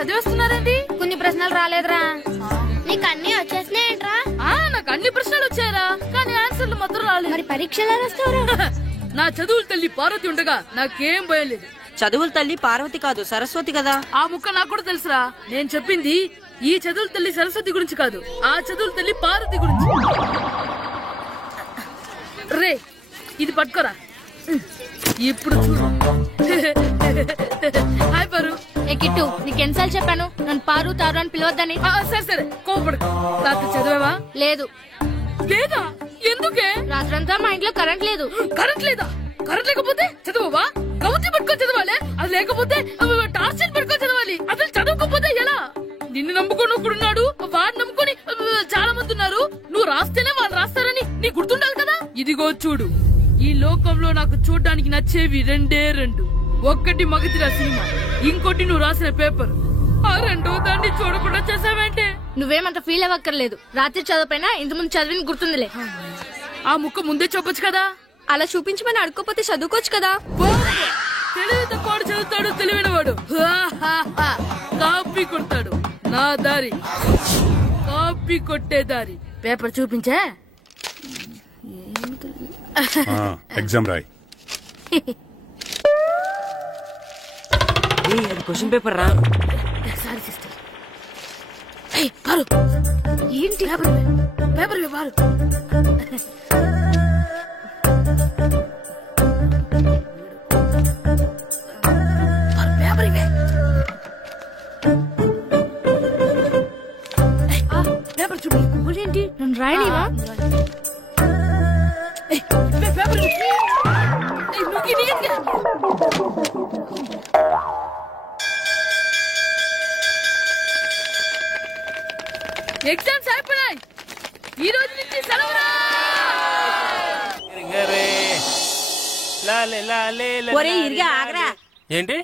చదివేస్తున్నారండి. కొన్ని ప్రశ్నలు రాలేదురా. నీకు అన్ని వచ్చేసినాయంట్రా? నాకు అన్ని ప్రశ్నలు వచ్చాయరా, కానీ ఆన్సర్లు మాత్రం రాలేదు. మరి పరీక్షలు రాస్తావురా? నా చదువుల తల్లి పార్వతి ఉండగా నాకేం భయం లేదు. చదువుల తల్లి పార్వతి కాదు, సరస్వతి కదా. ఆ ముక్క నాకు కూడా తెలుసురా. నేను చెప్పింది ఈ చదువుల తల్లి సరస్వతి గురించి కాదు, ఆ చదువుల తల్లి పార్వతి గురించి. రే ఇది పట్టుకోరా. ఇప్పుడు చూడు. హాయ్ పారు. ఏ కిట్టు, నీకెన్నిసార్లు చెప్పాను నన్ను పారు తారు అని పిలవద్దని? సరే సరే కోపడు. రాత్రి చదివావా? లేదు. లేదా? ఎందుకే? రాత్రంతా మా ఇంట్లో కరెంట్ లేదు. కరెంట్ లేదా? కరెంట్ లేకపోతే చదవవా? కవతి పట్టుకొని చదవాలి. అది లేకపోతే టార్చ్ పట్టుకొని చదవాలి. అసలు చదవకపోతే ఎలా? నిన్ను నమ్ముకొని ఒకడున్నాడు, వాడు నమ్ముకొని చాలా మంది ఉన్నారు. నువ్వు రాస్తేనే వాళ్ళు రాస్తారని నీకు గుర్తుండాలి కదా. ఇదిగో చూడు, ఈ లోకంలో నాకు చూడడానికి నచ్చేవి రెండే రెండు. ఒక్కటి మగతిరా సినిమా, ఇంకోటి నువ్వు రాసిన పేపర్. ఆ రెండో దాన్ని చూడకుండా చేసావేంటే? నువ్వేమంత ఫీల్ అవ్వక్కర్లేదు. రాత్రి చదవపోయినా ఇంతకుముందు చదివిన గుర్తుందిలే. ఆ ముక్క ముందే చెప్పొచ్చు కదా. అలా చూపించమని అడుక్కోపోతే చదువుకోవచ్చు కదా. తెలివి తక్కువ చదువుతాడు, తెలివైన వాడు కాపీ కొడతాడు. నా దారి కాపీ కొట్టే దారి. పేపర్ చూపించా. ఎగ్జామ్ రాయ్. క్వశ్చన్ పేపర్ రా. Sorry sister. పారు ఏంటి పేపర్? పేపర్ పారు. పేపర్ ఇవే. పేపర్ చూడు. ఏంటి నన్ను రాయనివా? పేపర్ ఎగ్జామ్స్ అయిపోయాయి. ఈ రోజు నుంచి సెలవురా. ఒరే ఇరిగా ఆగరా. ఏంటి?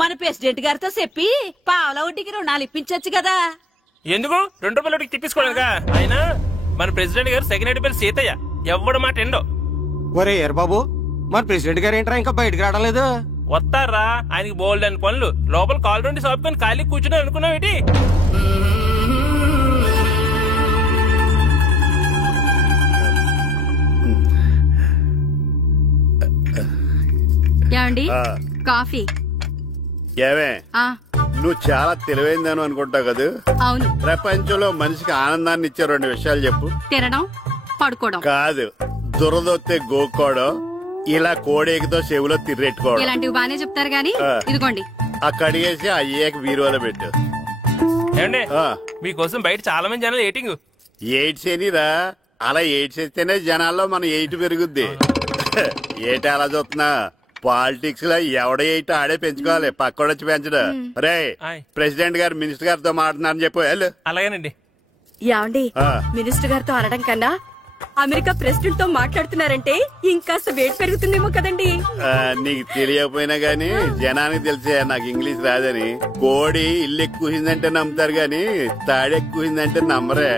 మన ప్రెసిడెంట్ గారితో చెప్పి పావలా వడ్డీకి రుణాలు ఇప్పించొచ్చు కదా. ఎందుకు? 2 రూపాయల వడ్డీకి తిప్పించుకోలేదుగా. అయినా మన ప్రెసిడెంట్ గారు సెకండ్ హెడ్ పేరు సీతయ్య. ఎవ్వడు మాట ఎండో. ఒరే ఎర్ బాబు, మన ప్రెసిడెంట్ గారు ఏంట్రా ఇంకా బయటకు రావడం లేదు? వస్తారా? ఆయనకి బోల్డ్ అని పనులు. లోపల కాల్ నుండి సాపుకొని ఖాళీ కూర్చుని అనుకున్నావు ఏంటి? ఏమండి కాఫీ? ఏమే నువ్వు చాలా తెలివైందని అనుకుంటావు కదా. అవును. ప్రపంచంలో మనిషికి ఆనందాన్ని ఇచ్చే 2 విషయాలు చెప్పు. తినడం, పడుకోవడం. కాదు, దురదొత్తే గోక్కోవడం, ఇలా కోడేకితో చెవులో తిర్రెట్టుకోవడం. ఇలాంటివి బానే చెప్తారు గానీ ఇదిగోండి. ఆ కడిగేసి అయ్యాక బీరువాలో పెట్టు. ఏమండి, మీకోసం బయట చాలా మంది జనాలు ఎయిటింగ్. ఎయిడ్స్ ఏనిరా? అలా ఎయిడ్స్ వేస్తేనే జనాల్లో మన ఎయిట్ పెరుగుద్ది. ఏటి అలా చూస్తున్నా? పాలిటిక్స్ లో ఎవడ ఎయిట్ ఆడే పెంచుకోవాలి, పక్కోడొచ్చి పెంచడు. రే ప్రెసిడెంట్ గారు మినిస్టర్ గారితో మాట్లాడుతున్నారని చెప్పు. వెళ్ళు. అలాగేనండి. యాండి, మినిస్టర్ గారితో అనడం కన్నా అమెరికా ప్రెసిడెంట్ తో మాట్లాడుతున్నారంటే ఇంకాస్త వేడి పెరుగుతుందేమో కదండి. నీకు తెలియకపోయినా గానీ జనానికి తెలిసే నాకు ఇంగ్లీష్ రాదని. కోడి ఇల్లు ఎక్కువసిందంటే నమ్ముతారు గాని తాడెక్కువసిందంటే నమ్మరే.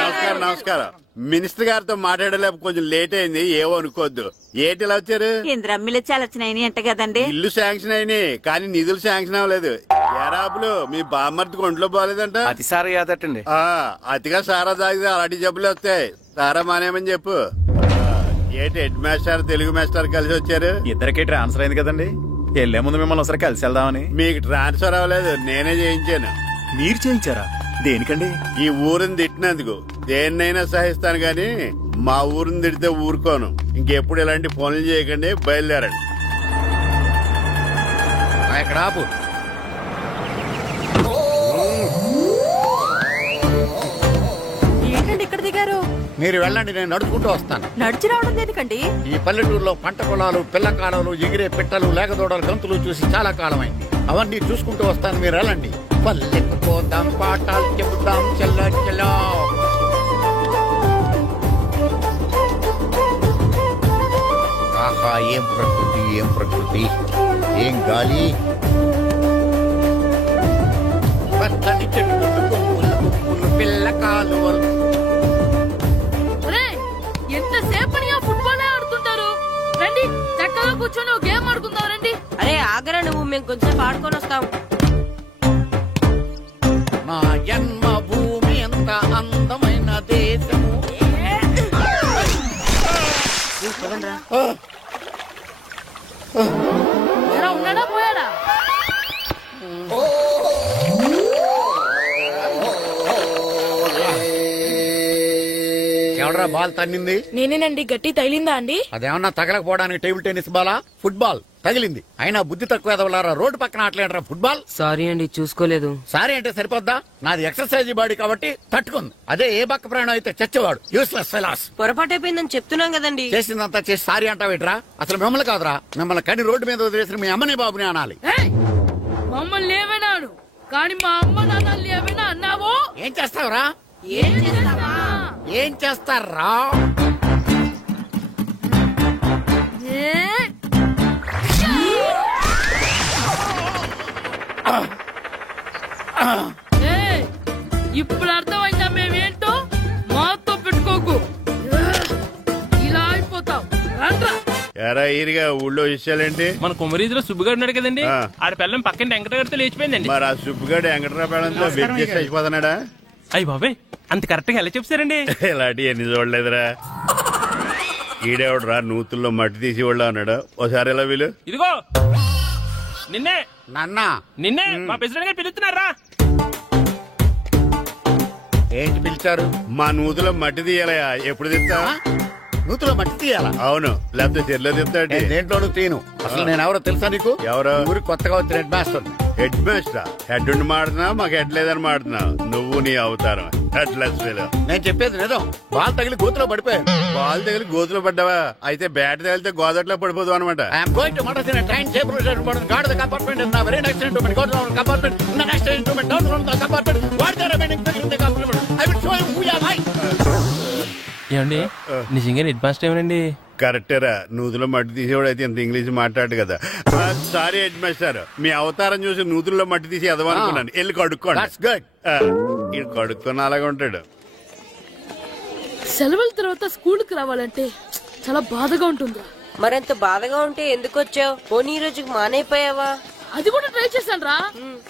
నమస్కారం. నమస్కారం. మినిస్టర్ గారితో మాట్లాడలేక కొంచెం లేట్ అయింది, ఏవో అనుకోవద్దు. ఏటి ఇలా వచ్చారు? ఇంద్రమ్మిలు చాలా వచ్చినాయి అంట కదండి. ఇల్లు శాంక్షన్ అయినాయి కానీ నిధులు శాంక్షన్ అవ్వలేదు. ఎరాబులు మీ బామ్మర్తికి ఒంట్లో పోలేదంట. అతి సారా యాదటండి. అతిగా సారా తాగితే అలాంటి జబ్బులు వస్తాయి. సారా మానేమని చెప్పు. ఏటి హెడ్ మాస్టర్ తెలుగు మాస్టర్ కలిసి వచ్చారు? ఇద్దరికి ట్రాన్స్ఫర్ అయింది కదండి. వెళ్లే ముందు మిమ్మల్ని ఒకసారి కలిసి వెళ్దామని. మీకు ట్రాన్స్ఫర్ అవ్వలేదు, నేనే చేయించాను. మీరు చేయించారా? దేనికండి? ఈ ఊరిని తిట్టినందుకు. దేన్నైనా సహిస్తాను గాని మా ఊరిని తిడితే ఊరుకోను. ఇంకెప్పుడు ఇలాంటి పనులు చేయకండి, బయలుదేరండి. ఇక్కడ ఆపు. ఏంటండి ఇక్కడ దిగారు? మీరు వెళ్ళండి, నేను నడుచుకుంటూ వస్తాను. నడిచి రావడం దేనికండి? ఈ పల్లెటూరులో పంట పొలాలు, పిల్ల కాలాలు, ఎగిరే పిట్టలు, లేకదోడలు, గంతులు చూసి చాలా కాలమైంది. అవన్నీ చూసుకుంటూ వస్తాను, మీరు వెళ్ళండి. పల్లెకు పోదాం, పాఠాలు చెబుతాం, చెల్ల చెల్ల. ఆహా, ఏం ప్రకృతి, ఏం ప్రకృతి, ఏం గాలి. పచ్చని చెట్లు, కొమ్ములు, కొమ్ములు, పిల్ల కాల కొంచెం ఆడుకొని వస్తాం. నా జన్మ భూమి ఎంత అందమైన దేశము. ఎరా ఉన్నాడా పోయాడా? ఎవడరా బాల్ తన్నింది? నేనేనండి. గట్టి తగిలిందా అండి? అదేమన్నా తగలకపోవడానికి టేబుల్ టెన్నిస్ బాలా, ఫుట్బాల్ తగిలింది. అయినా బుద్ధి తక్కువ ఎదవలారా, రోడ్డు పక్కన ఆటలేడరా ఫుట్బాల్. సారీ అండి, చూసుకోలేదు. సారీ అంటే సరిపోద్దా? నాది ఎక్సర్సైజ్ బాడీ కాబట్టి తట్టుకుంది. అదే ఏ బక్క ప్రాణం అయితే చచ్చేవాడు. Useless fellas. పొరపాటు అయిపోయిందని చెప్తున్నాం కదండి. చేసిందంతా చేసి సారీ అంటావేట్రా? అసలు మిమ్మల్ని కాదురా, మిమ్మల్ని కని రోడ్డు మీద వదిలేసిన మీ అమ్మని బాబుని అనాలి. ఏయ్! మమ్మల్ని ఏమైనాడు కానీ మా అమ్మ నాన్నల్ని ఏమైనా అన్నావో? ఏం చేస్తావురా? ఏం చేస్తావా? ఏం చేస్తారా? ఏయ్! ఇప్పుడు అర్థమైందా మేమేంటో? మాతో పెట్టుకోకు, ఇలా అయిపోతావు. రండ్రా. ఎరా ఈరిగా ఊళ్ళో విషయాలేంటి? మన కుమరీధిలో సుబ్బుగాడు ఉన్నాడు కదండి, ఆ. ఆడ పిల్లం పక్కన వెంకటగారితో లేచిపోయిందండి. మరి ఆ సుబ్బుగాడు వెంకటరాపేడంతో వెయిట్ చేసి చచ్చిపోతున్నాడా? అయ్యి బాబాయ్, అంత కరెక్ట్ గా ఎలా చెప్తారండి? ఇలాంటి ఎన్ని చూడలేదురా. ఈడేవడరా నూతుల్లో మట్టి తీసి వాళ్ళు అన్నాడు. ఓసారి ఎలా వీలు ఇదిగో నిన్నే నాన్న నిన్నే మా ప్రెసిడెంట్ గారు పిలుస్తున్నారా? ఏంటి పిలిచారు? మా నూతులో మట్టి తీయాలయా. ఎప్పుడు తీస్తా? నూతులో మట్టి తీయాలా? అవును, లేకపోతే చెర్లో తీస్తాడు. నేను దేంట్లోనూ తీను. అసలు నేను ఎవరో తెలుసా నీకు? ఎవరు? ఊరికి కొత్తగా వచ్చిన head master. Head master? Head ఉండి మాడుతున్నావు, మాకు హెడ్ లేదని మాడుతున్నావు. నువ్వు నీ అవతారం హెడ్ లెస్ ఫెలో. నేను చెప్పేది నిజం. బాల్ తగిలి గోతులో పడిపోయాను. బాల్ తగిలి గోతులో పడ్డావా? అయితే బ్యాట్ తగిలితే గోదట్లో పడిపోదు అనమాట. I'm going to motor in train safe guard the compartment in very next instrument go down compartment in the next instrument down from the compartment what the remaining thing in the compartment I will show you who you are. ఏమండి నిజంగా head master ఏమనండి? కరెక్టేరా, నూతులో మట్టి తీసేవాడు అయితే ఇంత English మాట్లాడు కదా. Sorry head master, మీ అవతారం చూసి నూతుల్లో మట్టి తీసి ఎదవనుకున్నాను. వెళ్ళి కడుక్కోండి. That's good. ఇది కడుక్కొని అలాగే ఉంటాడు. సెలవుల తర్వాత స్కూల్ కి రావాలంటే చాలా బాధగా ఉంటుంది. మరంత బాధగా ఉంటే ఎందుకు వచ్చావు? పోనీ ఈ రోజుకి మానైపోయావా? అది కూడా ట్రై చేశాను రా,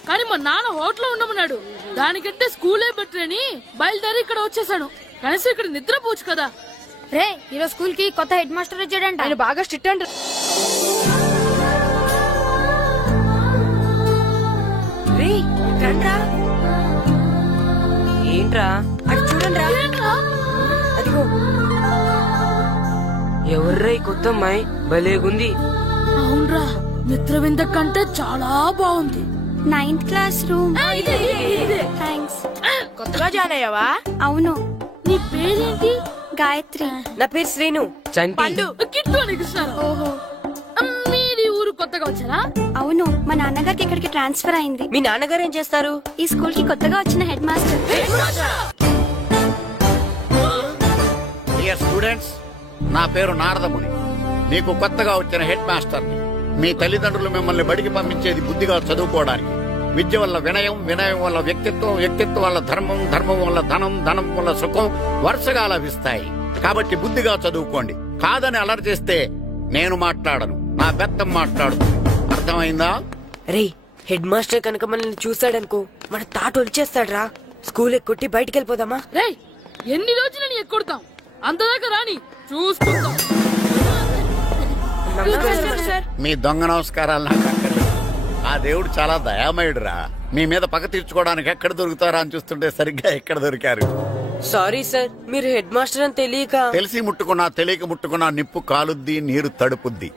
కానీ మా నాన్న హోటల్లో ఉండమన్నాడు. దానికంటే స్కూలే బెటర్ అని బయలుదేరి ఇక్కడ వచ్చేసాను. కనీసం ఇక్కడ నిద్రపోవచ్చు కదా. రే, ఈరోజు స్కూల్ కి కొత్త హెడ్ మాస్టర్ వచ్చాడంట. ఆయన బాగా స్ట్రిక్ట్ అంట. ఏంట్రా అటు చూడండి. అదిగో ఎవర్రా ఈ కొత్త అమ్మాయి? భలేగుంది. అవునరా, మిత్రవింద కంటే చాలా బాగుంది. 9th class room. థ్యాంక్స్. కొత్తగా జాయిన్ అయ్యావా? అవును. నీ పేరేంటి? గాయత్రి. నా పేరు శ్రీను. చంటి. కిట్టు అని ఇస్తారు. ఓహో, మీరు ఊరు కొత్తగా వచ్చారా? అవును. మా నాన్నగారికి ఇక్కడికి ట్రాన్స్ఫర్ అయింది. మీ నాన్నగారు ఏం చేస్తారు? ఈ స్కూల్ కి కొత్తగా వచ్చిన హెడ్ మాస్టర్. డియర్ స్టూడెంట్స్, నా పేరు నారదముని. మీకు కొత్తగా వచ్చిన హెడ్ మాస్టర్. మీ తల్లిదండ్రులు మిమ్మల్ని బడికి పంపించేది బుద్ధిగా చదువుకోవడానికి. విద్య వల్ల వినయం, వినయం వల్ల వ్యక్తిత్వం, వ్యక్తిత్వం వల్ల ధర్మం, ధర్మం వల్ల ధనం, ధనం వల్ల సుఖం వరుసగా లభిస్తాయి. కాబట్టి బుద్ధిగా చదువుకోండి. కాదని అలర్ చేస్తే నేను మాట్లాడను, నా బెత్తం మాట్లాడుతుంది. అర్థమైందా? రే, హెడ్ మాస్టర్ కనుక మనల్ని చూసాడనుకో మన తాట వచ్చేస్తాడ్రా. స్కూల్ ఎక్కొట్టి బయటికి వెళ్ళిపోదామా? రేయ్, ఎన్ని రోజులని ఎక్కొడతాం? అంతదాకా రాని చూసుకుంటాం. మీ దొంగ నమస్కారాలు నాకు అక్కర్లేదు. ఆ దేవుడు చాలా దయామయుడురా. మీ మీద పగ తీర్చుకోవడానికి ఎక్కడ దొరుకుతారా అని చూస్తుంటే సరిగ్గా ఎక్కడ దొరికారు. సారీ సార్, మీరు హెడ్ మాస్టర్ అని తెలియక. తెలిసి ముట్టుకున్నా తెలియక ముట్టుకున్నా నిప్పు కాలుద్ది, నీరు తడుపుద్ది.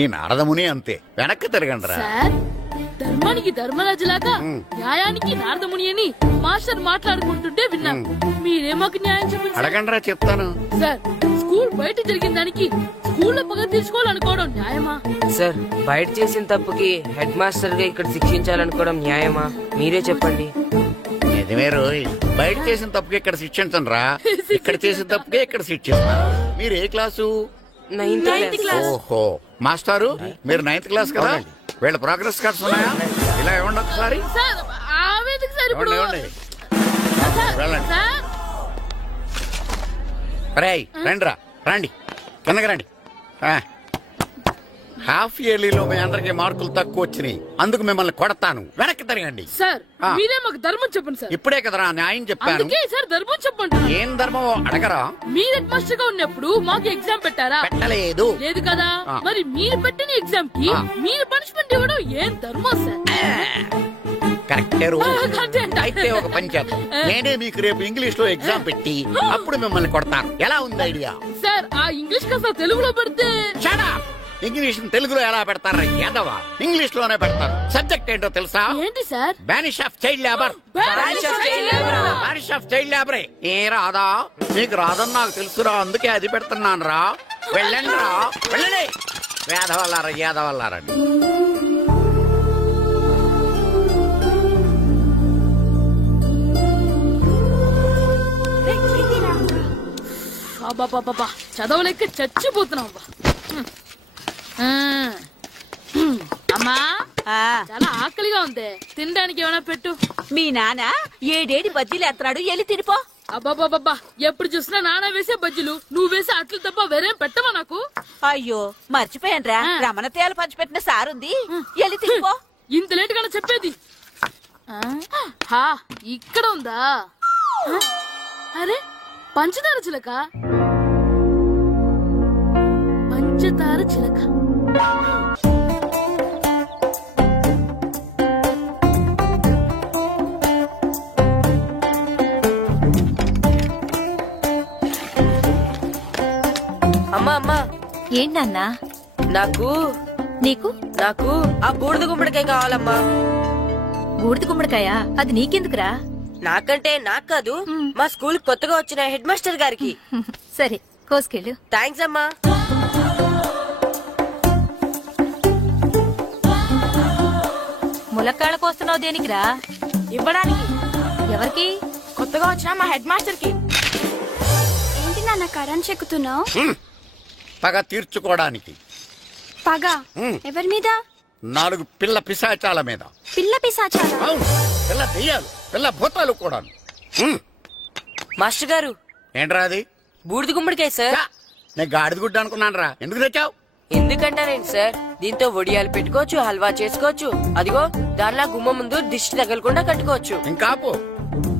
ఈ నారదముని అంతే. వెనక్కి తిరగండిరా. సార్, ధర్మానికి ధర్మరాజులాగా న్యాయానికి నారదముని అని మాస్టర్ మాట్లాడుకుంటుంటే విన్నాం. మీరే మాకు న్యాయం చెప్పండి. అడగండిరా, చెప్తాను. సార్, స్కూల్ బయట జరిగిన దానికి స్కూల్లో పగ తీర్చుకోవాలనుకోవడం న్యాయమా? సార్, బయట చేసిన తప్పుకి హెడ్ మాస్టర్ గా ఇక్కడ శిక్షించాలనుకోవడం న్యాయమా? మీరే చెప్పండి. నిజమే రోయ్, బయట చేసిన తప్పుకి ఇక్కడ శిక్షించండి రా. ఇక్కడ చేసిన తప్పుకే ఇక్కడ శిక్షిస్తున్నారు. మీరు ఏ క్లాసు? 9th class. ఓహో, మాస్టారు మీరు 9th క్లాస్ కదా? వీళ్ళ ప్రోగ్రెస్ కార్డ్స్ ఉన్నాయా? ఇలా ఇవ్వండి ఒకసారి. సార్, ఆవేదకు సార్ ఇప్పుడు. ఇవ్వండి. సార్, వెళ్ళండి. సార్, రేయ్ రండి రా, రండి కిందకి రండి. హాఫ్ ఇయర్లీలో మీ అందరికి మార్కులు తక్కువ వచ్చినాయి, అందుకు మిమ్మల్ని కొడతాను. వెనక్కి తిరగండి. సార్ మీరే మాకు ధర్మం చెప్పండి సార్. ఇప్పుడే కదరా న్యాయం చెప్పాను. అందుకే సార్ ధర్మం చెప్పండి. ఏం ధర్మం అడగరా? మీరు హెడ్ మాస్టర్ గా ఉన్నప్పుడు మాకు ఎగ్జామ్ పెట్టారా? పెట్టలేదు. లేదు కదా. మరి మీరు పెట్టిన ఎగ్జామ్ కి మీరు పనిష్మెంట్ ఇవ్వడం ఏం ధర్మం సార్? కరెక్టే. అయితే ఒక పని చేద్దాం, నేనే మీకు రేపు ఇంగ్లీష్ లో ఎగ్జామ్ పెట్టి అప్పుడు మిమ్మల్ని కొడతాను. ఎలా ఉంది ఐడియా? సార్ ఆ ఇంగ్లీష్ కాస్త తెలుగులో పెడితే. ఇంగ్లీష్ తెలుగులో ఎలా పెడతారా యాదవా? ఇంగ్లీష్ లోనే పెడతారు. సబ్జెక్ట్ ఏంటో తెలుసా? ఏంటి sir? Banish of child labour. Banish of child లేబరే. ఏ రాదా? నీకు రాదని నాకు తెలుసురా, అందుకే అది పెడుతున్నాను రా. వెళ్ళండి రా, వెళ్ళండి. వేదవల్లారా, యాదవల్లారండి. బాబా చదవలేక చచ్చిపోతున్నావు. అమ్మా చాలా ఆకలిగా ఉంది, తినడానికి ఏమైనా పెట్టు. మీ నాన్న ఏడేడి బజ్జీలు ఎత్తాడు, ఎల్లి తినిపో. అబ్బాబాబా ఎప్పుడు చూసినా నాన్న వేసే బజ్జీలు, నువ్వు వేసే అట్లు తప్ప వేరేం పెట్టవా నాకు? అయ్యో మర్చిపోయానురా, రమణ తేలు పంచిపెట్టిన సారుంది, ఎల్లి తినిపో. ఇంత లేట్ గా చెప్పేది. ఇక్కడ ఉందా? అరే పంచదార చిలక, పంచదార చిలక. అమ్మా అమ్మా. ఏంటన్నా? నాకు నీకు నాకు ఆ బూడిద గుమ్మడికాయ కావాలమ్మా. బూడిద గుమ్మడికాయ? అది నీకెందుకురా? నాకంటే నాకు కాదు, మా స్కూల్ కొత్తగా వచ్చిన హెడ్ మాస్టర్ గారికి. సరే కోసుకెళ్ళు. థ్యాంక్స్ అమ్మా. ములక్కాళ్ళకు వస్తున్నావు దేనికిరా? ఇవ్వడానికి. ఎవరికి? కొత్తగా వచ్చిన మా హెడ్ మాస్టర్ కి. ఏంటి నాన్న కరెంట్ చెక్కుతున్నావు? పగ తీర్చుకోవడానికి. పగ ఎవరి మీద? 4 పిల్ల పిశాచాల మీద. పిల్ల పిశాచాలా? అవును, పిల్ల దెయ్యాలు, పిల్ల భూతాలు కూడా. మాస్టర్ గారు. ఏంట్రా అది? బూడిద గుమ్మడికాయ సార్. నేను గాడిద గుడ్డ అనుకున్నాను రా. ఎందుకు తెచ్చావు? ఎందుకంటారేంటి సార్, దీంతో వడియాలు పెట్టుకోవచ్చు, హల్వా చేసుకోవచ్చు. అదిగో దానిలా గుమ్మ ముందు దిష్టి తగలకుండా కట్టుకోవచ్చు. ఇంకాపు,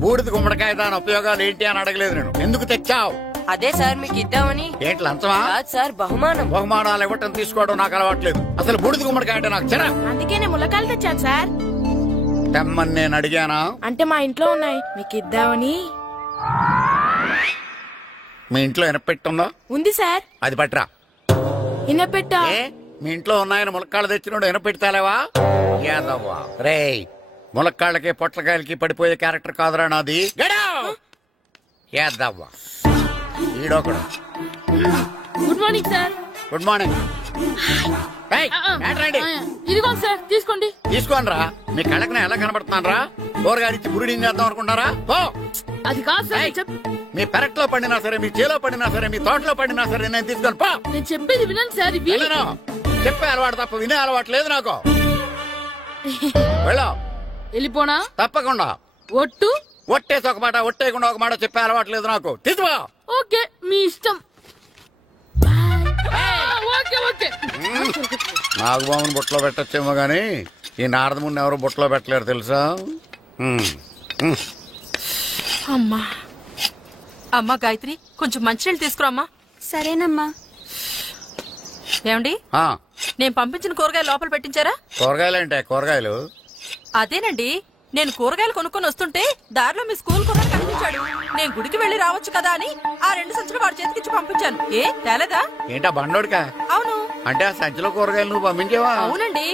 బూడిద గుమ్మడికాయ దాని ఉపయోగాలు ఏంటి అని అడగలేదు నేను. ఎందుకు తెచ్చావు? అదే సార్ మీకు ఇద్దామని. ఏంటి లంచమా? సార్ బహుమానం. బహుమానాలు ఇవ్వటం తీసుకోవడం నాకు అలవాట్లేదు. అసలు బూడిద గుమ్మడికాయ అంటే నాకు చిరా. అందుకే నేను ములకాయలు తెచ్చాను సార్. తెమ్మని నేను అడిగానా? అంటే మా ఇంట్లో ఉన్నాయి, మీకు ఇద్దామని. మీ ఇంట్లో ఎనపెట్టుందా? ఉంది సార్. అది పట్రా. ఇనపెట్టా? మీ ఇంట్లో ఉన్నాయని ములక్కాళ్ళు తెచ్చినోడు ఎనపెడతాలేవా? యాదవ్వా రేయ్, ములక్కాళ్ళకి పొట్లకాయలకి పడిపోయే క్యారెక్టర్ కాదురా నాది. యాదవ్వా ఈడొకడు. Good morning sir. Good morning. ఇదిగో సార్ తీసుకోండి. తీసుకోండి రా. మీ కళ్ళకి ఎలా కనబడుతున్నాను రా? కూరగాయలిచ్చి బురిడింగ్ చేద్దాం అనుకుంటారా? అది కాదు సార్. మీ పెరట్లో పండినా సరే, మీ చేలో పండినా సరే, మీ తోటలో పండినా సరే నేను తీసుకొని పో. నేను చెప్పేది వినండి సార్. చెప్పే అలవాటు తప్ప వినే అలవాటు లేదు నాకు. వెళ్ళిపోనా? తప్పకుండా. ఒట్టు? ఒట్టేసి ఒక మాట, ఒట్టేయకుండా ఒక మాట చెప్పే అలవాటు లేదు నాకు. తీసుకో. ఓకే మీ ఇష్టం. నాగబాబుని బొట్లో పెట్టచ్చేమో గాని ఈ నారదముని ఎవరు బొట్లో పెట్టలేరు తెలుసా? అమ్మా అమ్మా గాయత్రి, కొంచెం మంచినీళ్ళు తీసుకురామ్మా. సరేనమ్మా. ఏమండి, నేను పంపించిన కూరగాయలు లోపల పెట్టించారా? కూరగాయలు అంటే కూరగాయలు? అదేనండి, నేను కూరగాయలు కొనుక్కొని వస్తుంటే దారిలో మీ స్కూల్ కుర్రాడు కనిపించాడు. నేను గుడికి వెళ్లి రావచ్చు కదా అని ఆ 2 సంచులు వాడి చేతికిచ్చి పంపించాను. ఏ తేలేదా? ఏంటా బండోడికా? అవును. అంటే ఆ సంచిలో కూరగాయలు నువ్వు పంపించావా? అవునండి.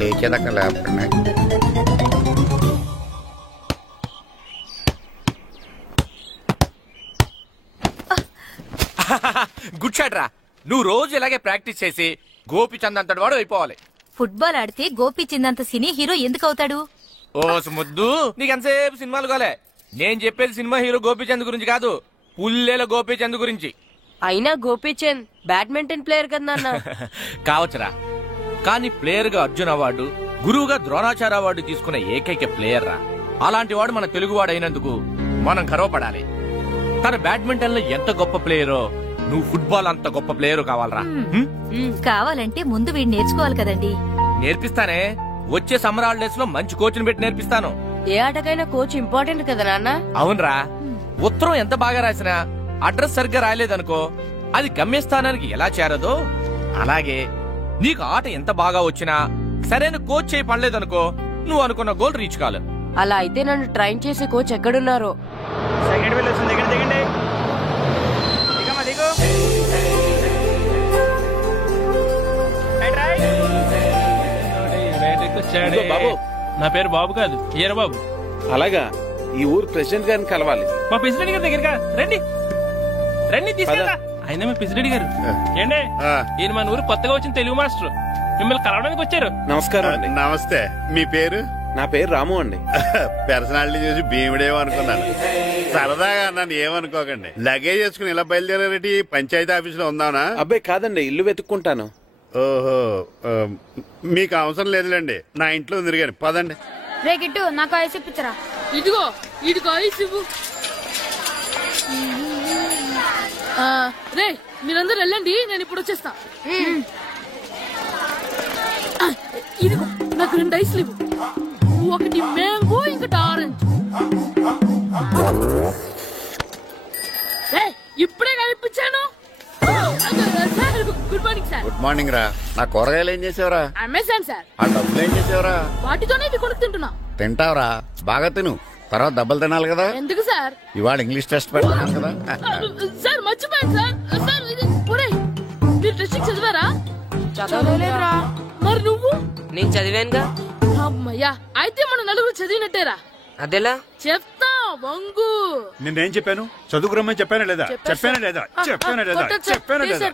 లేచేదాకా లేకుండా గుడ్ షాట్ రా. నువ్వు రోజు ఇలాగే ప్రాక్టీస్ చేసి గోపిచంద్ అంతటి వాడు అయిపోవాలి. ఫుట్బాల్ ఆడితే గోపిచంద్ సినీ హీరో ఎందుకు అవుతాడు? ఓ ముద్దు, నీకెంతసేపు సినిమాలు కాలే. నేను చెప్పేది సినిమా హీరో గోపిచంద్ గురించి కాదు, పుల్లేల గోపిచంద్ గురించి. అయినా గోపిచంద్ బ్యాడ్మింటన్ ప్లేయర్ కదా. కావచ్చురా, కానీ ప్లేయర్ గా అర్జున్ అవార్డు, గురువుగా ద్రోణాచార్య అవార్డు తీసుకున్న ఏకైక ప్లేయర్ రా. అలాంటి వాడు మన తెలుగువాడు అయినందుకు మనం గర్వపడాలి. తన బ్యాడ్మింటన్ లో ఎంత గొప్ప ప్లేయరో నువ్వు ఫుట్బాల్ అంత గొప్ప ప్లేయర్ కావాలరా. కావాలంటే ముందు వీడు నేర్చుకోవాలి కదండి. నేర్పిస్తానే, వచ్చే సమ్మర్ హాలిడేస్ లో మంచి కోచ్ని పెట్టి నేర్పిస్తాను. ఏ ఆటకైనా కోచ్ ఇంపార్టెంట్ కదా నాన్న. అవునరా, ఉత్తరం ఎంత బాగా రాసినా అడ్రస్ సరిగ్గా రాయలేదనుకో అది గమ్యస్థానానికి ఎలా చేరదో అలాగే నీకు ఆట ఎంత బాగా వచ్చినా సరైన కోచ్ చేయి పడలేదనుకో నువ్వు అనుకున్న గోల్ రీచ్ కాదు. అలా అయితే నన్ను ట్రైన్ చేసే కోచ్ ఎక్కడున్నారో. సెకండ్ బిల్ వచ్చింది, దిగండి దిగండి. బాబు, నా పేరు బాబు కాదు, ఈయన బాబు. అలాగా, ఈ ఊరు ప్రెసిడెంట్ గారిని కలవాలి. మా ప్రెసిడెంట్ గారి దగ్గరగా రండి రండి తీసుకెళ్తా. ఆయన మా ప్రెసిడెంట్ గారు ఏండే, ఈయన మన ఊరు కొత్తగా వచ్చిన తెలుగు మాస్టర్, మిమ్మల్ని కలవడానికి వచ్చారు. నమస్కారం అండి. నమస్తే. మీ పేరు? నా పేరు రాము అండి. పర్సనాలిటీ చూసి భీముడేమో అనుకున్నాను. సరదాగా నన్ను ఏమనుకోకండి. లగేజ్ చేసుకుని ఇలా బయలుదేరేటి పంచాయతీ ఆఫీస్ లో ఉందానా? అబ్బాయి కాదండి, ఇల్లు వెతుక్కుంటాను. ఓహో, మీకు అవసరం లేదులేండి, నా ఇంట్లో తిరిగాను. పదండి. రే గిట్టు, నాకు ఐస్ ఇప్పించరా. ఇదిగో ఇదిగో ఐస్ ఇవ్వు. రే మీరందరూ వెళ్ళండి, నేను ఇప్పుడు వచ్చేస్తా. ఇదిగో నాకు 2 ఐస్లు ఇవ్వు. ఒకటి మ్యాంగో, ఇంకటి ఆరెంజ్. ఇప్పుడే కనిపించాను. Good morning sir. Good morning రా. నా కూరగాయలు ఏం చేసావురా? Amazon sir. ఆ డబ్బులు ఏం చేసావురా? వాటితోనే ఇవి కొనుక్కు తింటున్నా. తింటావురా, బాగా తిను, తర్వాత డబ్బులు తినాలి కదా. ఎందుకు సార్? ఇవాళ ఇంగ్లీష్ టెస్ట్ పెడతాను కదా. సార్ మర్చిపోయాను సార్. సార్ ఇది మీరు టెస్టింగ్ చదివారా? చదవలేదురా. మరి నువ్వు? నేను చదివానుగా. అమ్మయ్యా, అయితే మన నలుగురు చదివినట్టేరా. అదెలా? చెప్తా వంగు. నేనేం చెప్పాను? చదువుకురమ్మని చెప్పానా లేదా? చెప్పానా లేదా? చెప్పానా లేదా? చెప్పానా లేదా?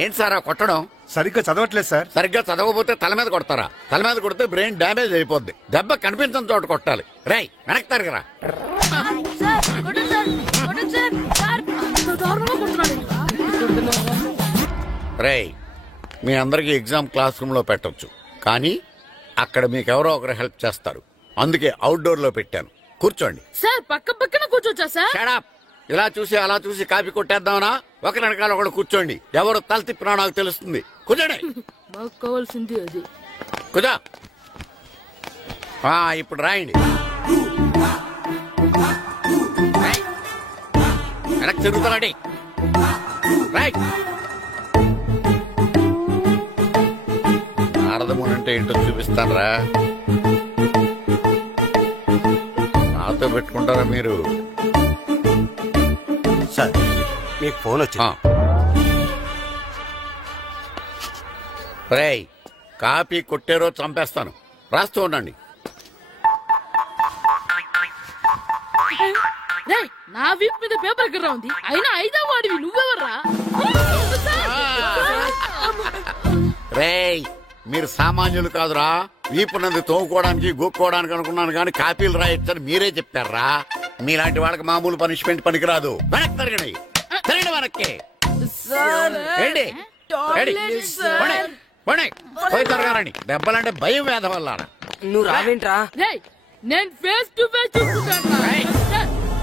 ఏంటి సార్ కొట్టడం? సరిగ్గా చదవట్లేదు సార్. సరిగ్గా చదవకపోతే తల మీద కొడతారా? తల మీద కొడితే బ్రెయిన్ డ్యామేజ్ అయిపోద్ది. దెబ్బ కనిపించిన చోట కొట్టాలి. రేయ్ వెనక్కి తరగరా. రేయ్, మీ అందరికి ఎగ్జామ్ క్లాస్ రూమ్ లో పెట్టొచ్చు, కానీ అక్కడ మీకెవరో ఒకరు హెల్ప్ చేస్తారు. అందుకే అవుట్డోర్ లో పెట్టాను. కూర్చోండి. సార్ పక్క పక్కన కూర్చోచ్చా సార్? Shut up. ఇలా చూసి అలా చూసి కాపీ కొట్టేద్దామనా? ఒకరి వెనకాల ఒకడు కూర్చోండి. ఎవరు తల తిప్పినా నాకు తెలుస్తుంది. కూర్చోండి. మాకు కావాల్సింది అది. కూర్చో. ఇప్పుడు రాయండి. వెనక్కి తిరుగుతానండి. రైట్. నారదముని అంటే ఏంటో చూపిస్తానరా. నాతో పెట్టుకుంటారా మీరు? సార్ మీకు ఫోన్ వచ్చింది. రేయ్, కాపీ కొట్టారో చంపేస్తాను. రాస్తూ ఉండండి. నా వీప్ మీద పేపర్ ఎక్కడ ఉంది? అయినా 5వ వాడివి నువ్వెవర్రా? రేయ్, మీరు సామాన్యులు కాదురా. వీపునంది తోముకోవడానికి గోక్కోవడానికి అనుకున్నాను, కానీ కాపీలు రాయొచ్చని మీరే చెప్పారా. మీలాంటి వాళ్ళకి మామూలు పనిష్మెంట్ పనికిరాదు. వెనక్కి తిరగండి. తిరగండి వెనక్కి. ఏంటి? పోయి తిరగారండి. దెబ్బలంటే భయం వేద వల్ల. నువ్వు రావేంట్రా? నేను ఫేస్ టు ఫేస్ చూసుకుంటాను.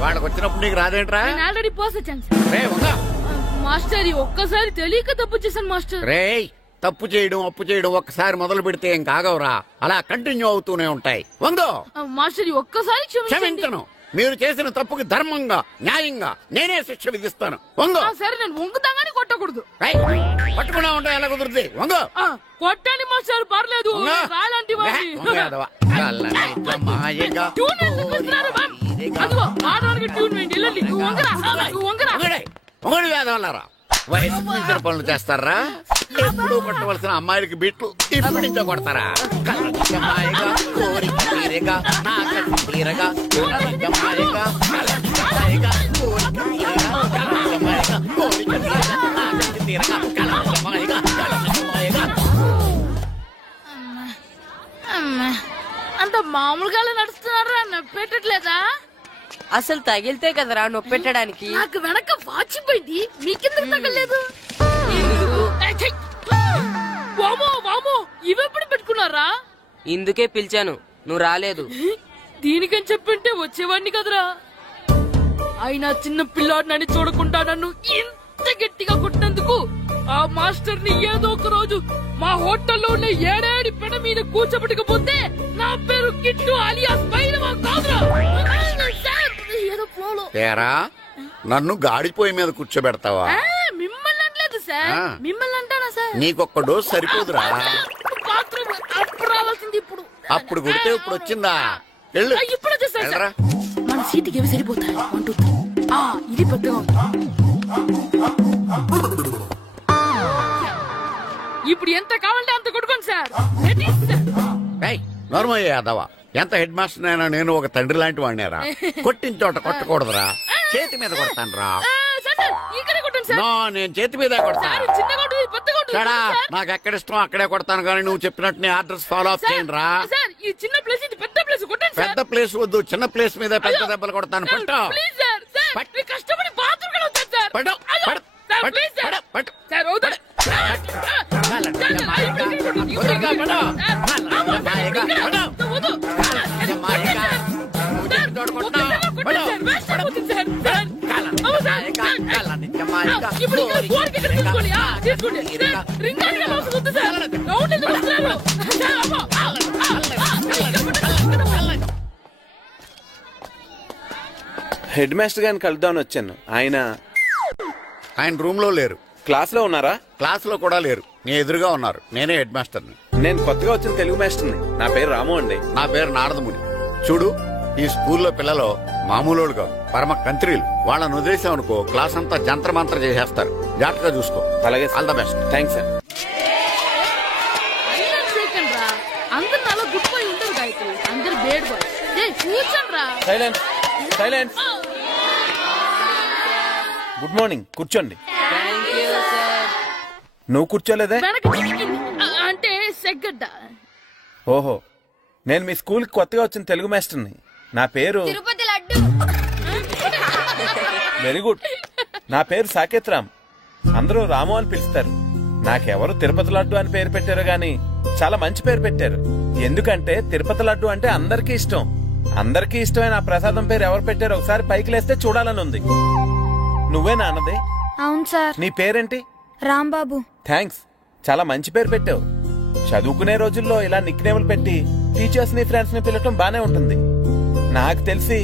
వాళ్ళకి వచ్చినప్పుడు నీకు రాదేంట్రా? నేను ఆల్రెడీ పోస్ వచ్చాను మాస్టర్. ఒక్కసారి తెలియక తప్పు చేశాను మాస్టర్. రేయ్, తప్పు చేయడం అప్పు చేయడం ఒక్కసారి మొదలు పెడితే ఏం కాగవరా, అలా కంటిన్యూ అవుతూనే ఉంటాయి. వందో మాస్టర్, ఒక్కసారి క్షమించను. మీరు చేసిన తప్పుకి ధర్మంగా న్యాయంగా నేనే శిక్ష విధిస్తాను. వంగో. సరే, నేను వంగుతాగానే కొట్టకూడదు. పట్టుకున్నా ఉంటా ఎలా కుదురుతుంది? వంగో. కొట్టండి మాస్టర్, పర్లేదు. రాలాంటి మొగడి వేదవల్లారా, వయసు మించిన పనులు చేస్తారా? ఎప్పుడు కొట్టవలసిన అమ్మాయిలకి బిట్లు ఇప్పటి నుంచో కొడతారా? కలజమాయగా కోరిక తీరగా నాకటి తీరగా కలజమాయగా కలజమాయగా కోరిక తీరగా కలజమాయగా కోరిక తీరగా నాకటి తీరగా కలజమాయగా కలజమాయగా. అంత మామూలుగా నడుస్తున్నారా? నొప్పెట్టట్లేదా? అసలు తగిలితే కదరా నొప్పెట్టడానికి. నాకు వెనక వాచిపోయింది, మీకెందుకు తగలేదు? వామో, ఇవెప్పుడు పెట్టుకున్నారా? ఇందుకే పిలిచాను, నువ్వు రాలేదు. దీనికని చెప్పింటే వచ్చేవాడిని కదరా. అయినా చిన్న పిల్లాడినని చూడకుండా నన్ను ఇంత అంత గట్టిగా కొట్టినందుకు ఆ మాస్టర్ ని ఏదో ఒక రోజు మా హోటల్లో ఉన్న ఏడేడి పెడ మీద కూర్చోబెట్టకపోతే నా పేరు కిట్టు అలియాస్ బైరవా కాదురా. ఏదో ఫ్లోలో. తేరా నన్ను గాడిపోయి మీద కూర్చోబెడతావా? మిమ్మల్ని అనలేదు సార్, మిమ్మల్ని అంటానా సార్? నీకొక్క డోస్ సరిపోదురా. బాత్రూమ్ అప్పుడు రావాల్సింది ఇప్పుడు. అప్పుడు కొడితే ఇప్పుడు వచ్చిందా? వెళ్ళు. ఇప్పుడు వచ్చేసారు వెళ్ళరా. మన సీటుకి ఏవి సరిపోతాయి? 1 2 3. ఇది పెద్దగా ఉంది. ఇప్పుడు ఎంత కావాలంటే అంత కొట్టుకోండి సార్. నోర్మయ్య యాదవా, ఎంత హెడ్ మాస్టర్ అయినా నేను ఒక తండ్రి లాంటి వాడినేరా. కొట్టిన చోట కొట్టకూడదురా, చేతి మీద కొడతాను రా. నేను చేతి మీద కొడతాను. నాకు ఎక్కడ ఇష్టం అక్కడే కొడతాను, కానీ నువ్వు చెప్పినట్టు నీ ఆర్డర్స్ ఫాలో అప్ చేయండి రా. పెద్ద ప్లేస్ వద్దు, చిన్న ప్లేస్ మీద పెద్ద దెబ్బలు కొడతాను. పట్టు హెడ్ మాస్టర్ గారిని కలుద్దామని వచ్చాను. ఆయన రూమ్ లో లేరు. క్లాస్ లో ఉన్నారా? క్లాస్ లో కూడా లేరు, నీ ఎదురుగా ఉన్నారు. నేనే హెడ్ మాస్టర్ని. నేను కొత్తగా వచ్చిన తెలుగు మాస్టర్ని. నా పేరు రాము అండి. నా పేరు నారదముని. చూడు, ఈ స్కూల్లో పిల్లలు మామూలు కాదు, పరమ కంత్రీలు. వాళ్ళని వదిలేసాం అనుకో క్లాస్ అంతా జంత్ర మంత్ర చేసేస్తారు. జాగ్రత్తగా చూసుకో. అలాగే, all the best. Thanks sir. అందరు నాలో గుడ్ బాయ్ ఉండరు గాయత్రి, అందరు బేడ్ బాయ్. కూర్చోండి రా. Silence, silence. గుడ్ మార్నింగ్, కూర్చోండి. నువ్వు కూర్చోలేదే? అంటే సెగ్గడ్డ. ఓహో, నేను మీ స్కూల్ కి కొత్తగా వచ్చిన తెలుగు మాస్టర్ని. నా పేరు తిరుపతి లడ్డు. Very good. నా పేరు సాకేత్ రామ్, అందరూ రాము అని పిలుస్తారు. నాకెవరు తిరుపతి లడ్డు అని పేరు పెట్టారు గాని చాలా మంచి పేరు పెట్టారు. ఎందుకంటే తిరుపతి లడ్డు అంటే అందరికీ ఇష్టం. అందరికీ ఇష్టమైన ఆ ప్రసాదం పేరు ఎవరు పెట్టారో ఒకసారి పైకి లేస్తే చూడాలని ఉంది. నువ్వేనా అన్నది? అవును సార్. నీ పేరేంటి? రాంబాబు. థ్యాంక్స్, చాలా మంచి పేరు పెట్టావు. చదువుకునే రోజుల్లో ఇలా నిక్నేములు పెట్టి టీచర్స్ ని ఫ్రెండ్స్ ని పిలవటం బానే ఉంటుంది. నాకు తెలిసి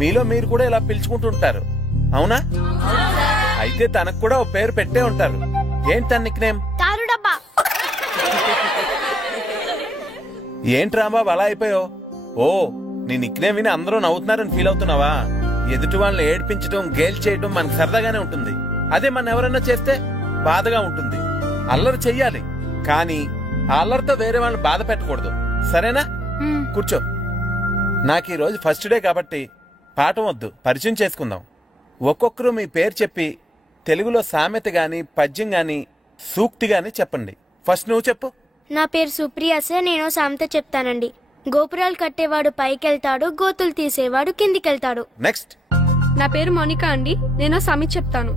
మీలో మీరు కూడా ఇలా పిలుచుకుంటుంటారు, అవునా? అయితే తనకు కూడా ఓ పేరు పెట్టే ఉంటారు. ఏంటి తన నిక్నేమ్? తారుడబ్బా. ఏంటి రాంబాబు అలా అయిపోయావు? ఓ, నీ నిక్నేమ్ విని అందరూ నవ్వుతున్నారని ఫీల్ అవుతున్నావా? ఎదుటి వాళ్ళని ఏడ్పించడం, గేల్ చేయడం మనకు సరదాగానే ఉంటుంది. అదే మన ఎవరన్నా చేస్తే బాధగా ఉంటుంది. అల్లరి చెయ్యాలి, కానీ ఆ అల్లరితో వేరే వాళ్ళని బాధ పెట్టకూడదు, సరేనా? కూర్చో. నాకు ఈ రోజు ఫస్ట్ డే కాబట్టి పాఠం వద్దు, పరిచయం చేసుకుందాం. ఒక్కొక్కరు మీ పేరు చెప్పి తెలుగులో సామెత గాని, పద్యం గాని, సూక్తి గాని చెప్పండి. ఫస్ట్ నువ్వు చెప్పు. నా పేరు సుప్రియ సార్. నేను సామెత చెప్తానండి. గోపురాలు కట్టేవాడు పైకెళ్తాడు, గోతులు తీసేవాడు కిందికెళ్తాడు. నెక్స్ట్. నా పేరు మోనికా అండి. నేను సామెత చెప్తాను.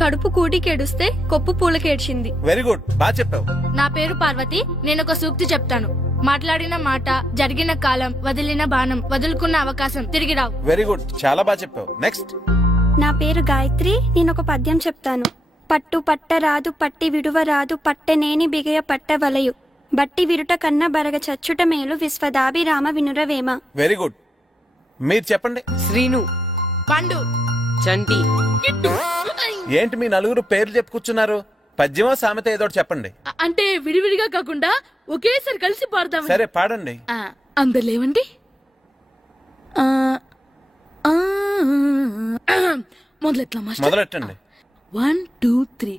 కడుపు కూటికేడుస్తే కొప్పు పూలకేడ్చింది. వెరీ గుడ్, బాగా చెప్పావు. నా పేరు పార్వతి. నేను ఒక సూక్తి చెప్తాను. మాట్లాడిన మాట, జరిగిన కాలం, వదిలిన బాణం, వదులుకున్న అవకాశం తిరిగి రావు. వెరీ గుడ్, చాలా బాగా చెప్పావు. నెక్స్ట్. నా పేరు గాయత్రి. నేను ఒక పద్యం చెప్తాను. పట్టు పట్ట రాదు, పట్టి విడువ రాదు, పట్టెనేని బిగయ పట్ట వలయు, బట్టి విరుట కన్నా బరగ చచ్చుట మేలు, విశ్వదాభిరామ వినురవేమ. Very good. మీరు చెప్పండి. శ్రీను, పండు, చంటి, ఏంటి మీ నలుగురు పేర్లు చెప్పుకూర్చున్నారు? పద్యమో సామెత ఏదో చెప్పండి. అంటే విడివిడిగా కాకుండా ఒకేసారి కలిసి పాడతాం. సరే, పాడండి. అందరు లేవండి. మొదలెట్టండి. 1 2 3.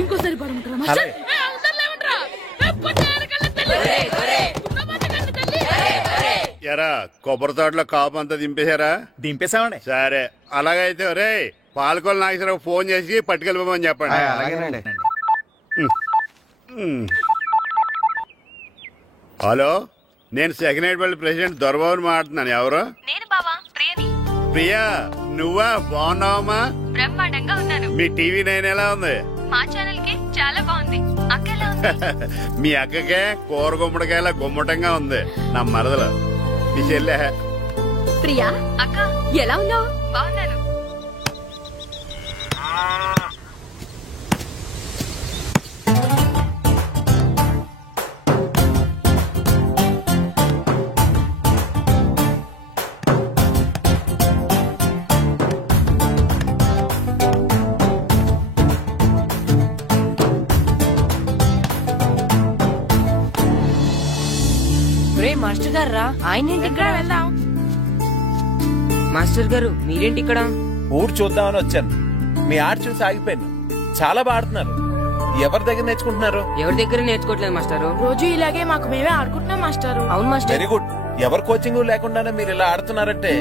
ఇంకోసారి పడమంటారా? ఎరా కొబ్బరి తోటలో కాపు అంతా దింపేశారా? దింపేశామండి. సరే, అలాగైతే రే పాలకొల్లు నాగేశ్వరరావు ఫోన్ చేసి పట్టుకెళ్ళిపోమని చెప్పండి. హలో, నేను సెకండ్ హెడ్ వాళ్ళ ప్రెసిడెంట్ దొరబాబుని మాట్లాడుతున్నాను. ఎవరు? ప్రియా, నువ్వా? బాగున్నావమ్మా? బ్రహ్మాండంగా ఉన్నాను. మీ టీవీ 9 ఎలా ఉంది? మా ఛానల్ కి చాలా బాగుంది. మీ అక్కకే కూర గుమ్మడికాయలా గుమ్మటంగా ఉంది నా మరదలు. నీ చెల్లె ప్రియా అక్క ఎలా ఉన్నావు? బాగున్నాను. మాస్టర్ గారు రా, ఆయన ఇక్కడ వెళ్దాం. మాస్టర్ గారు మీరేంటి ఇక్కడ? ఊరు చూద్దామని వచ్చాను. మీ ఆట చూసి ఆగిపోయాను. చాలా బాడుతున్నారు. ఎవరి దగ్గర నేర్చుకుంటున్నారు? ఎవరి దగ్గర నేర్చుకోవట్లేదు మాస్టారు. రోజు ఇలాగే మాకు మేమే ఆడుకుంటున్నాం మాస్టారు. అవును మాస్టర్. Very good. ఎవరి కోచింగ్ లేకుండానే మీరు ఇలా ఆడుతున్నారంటే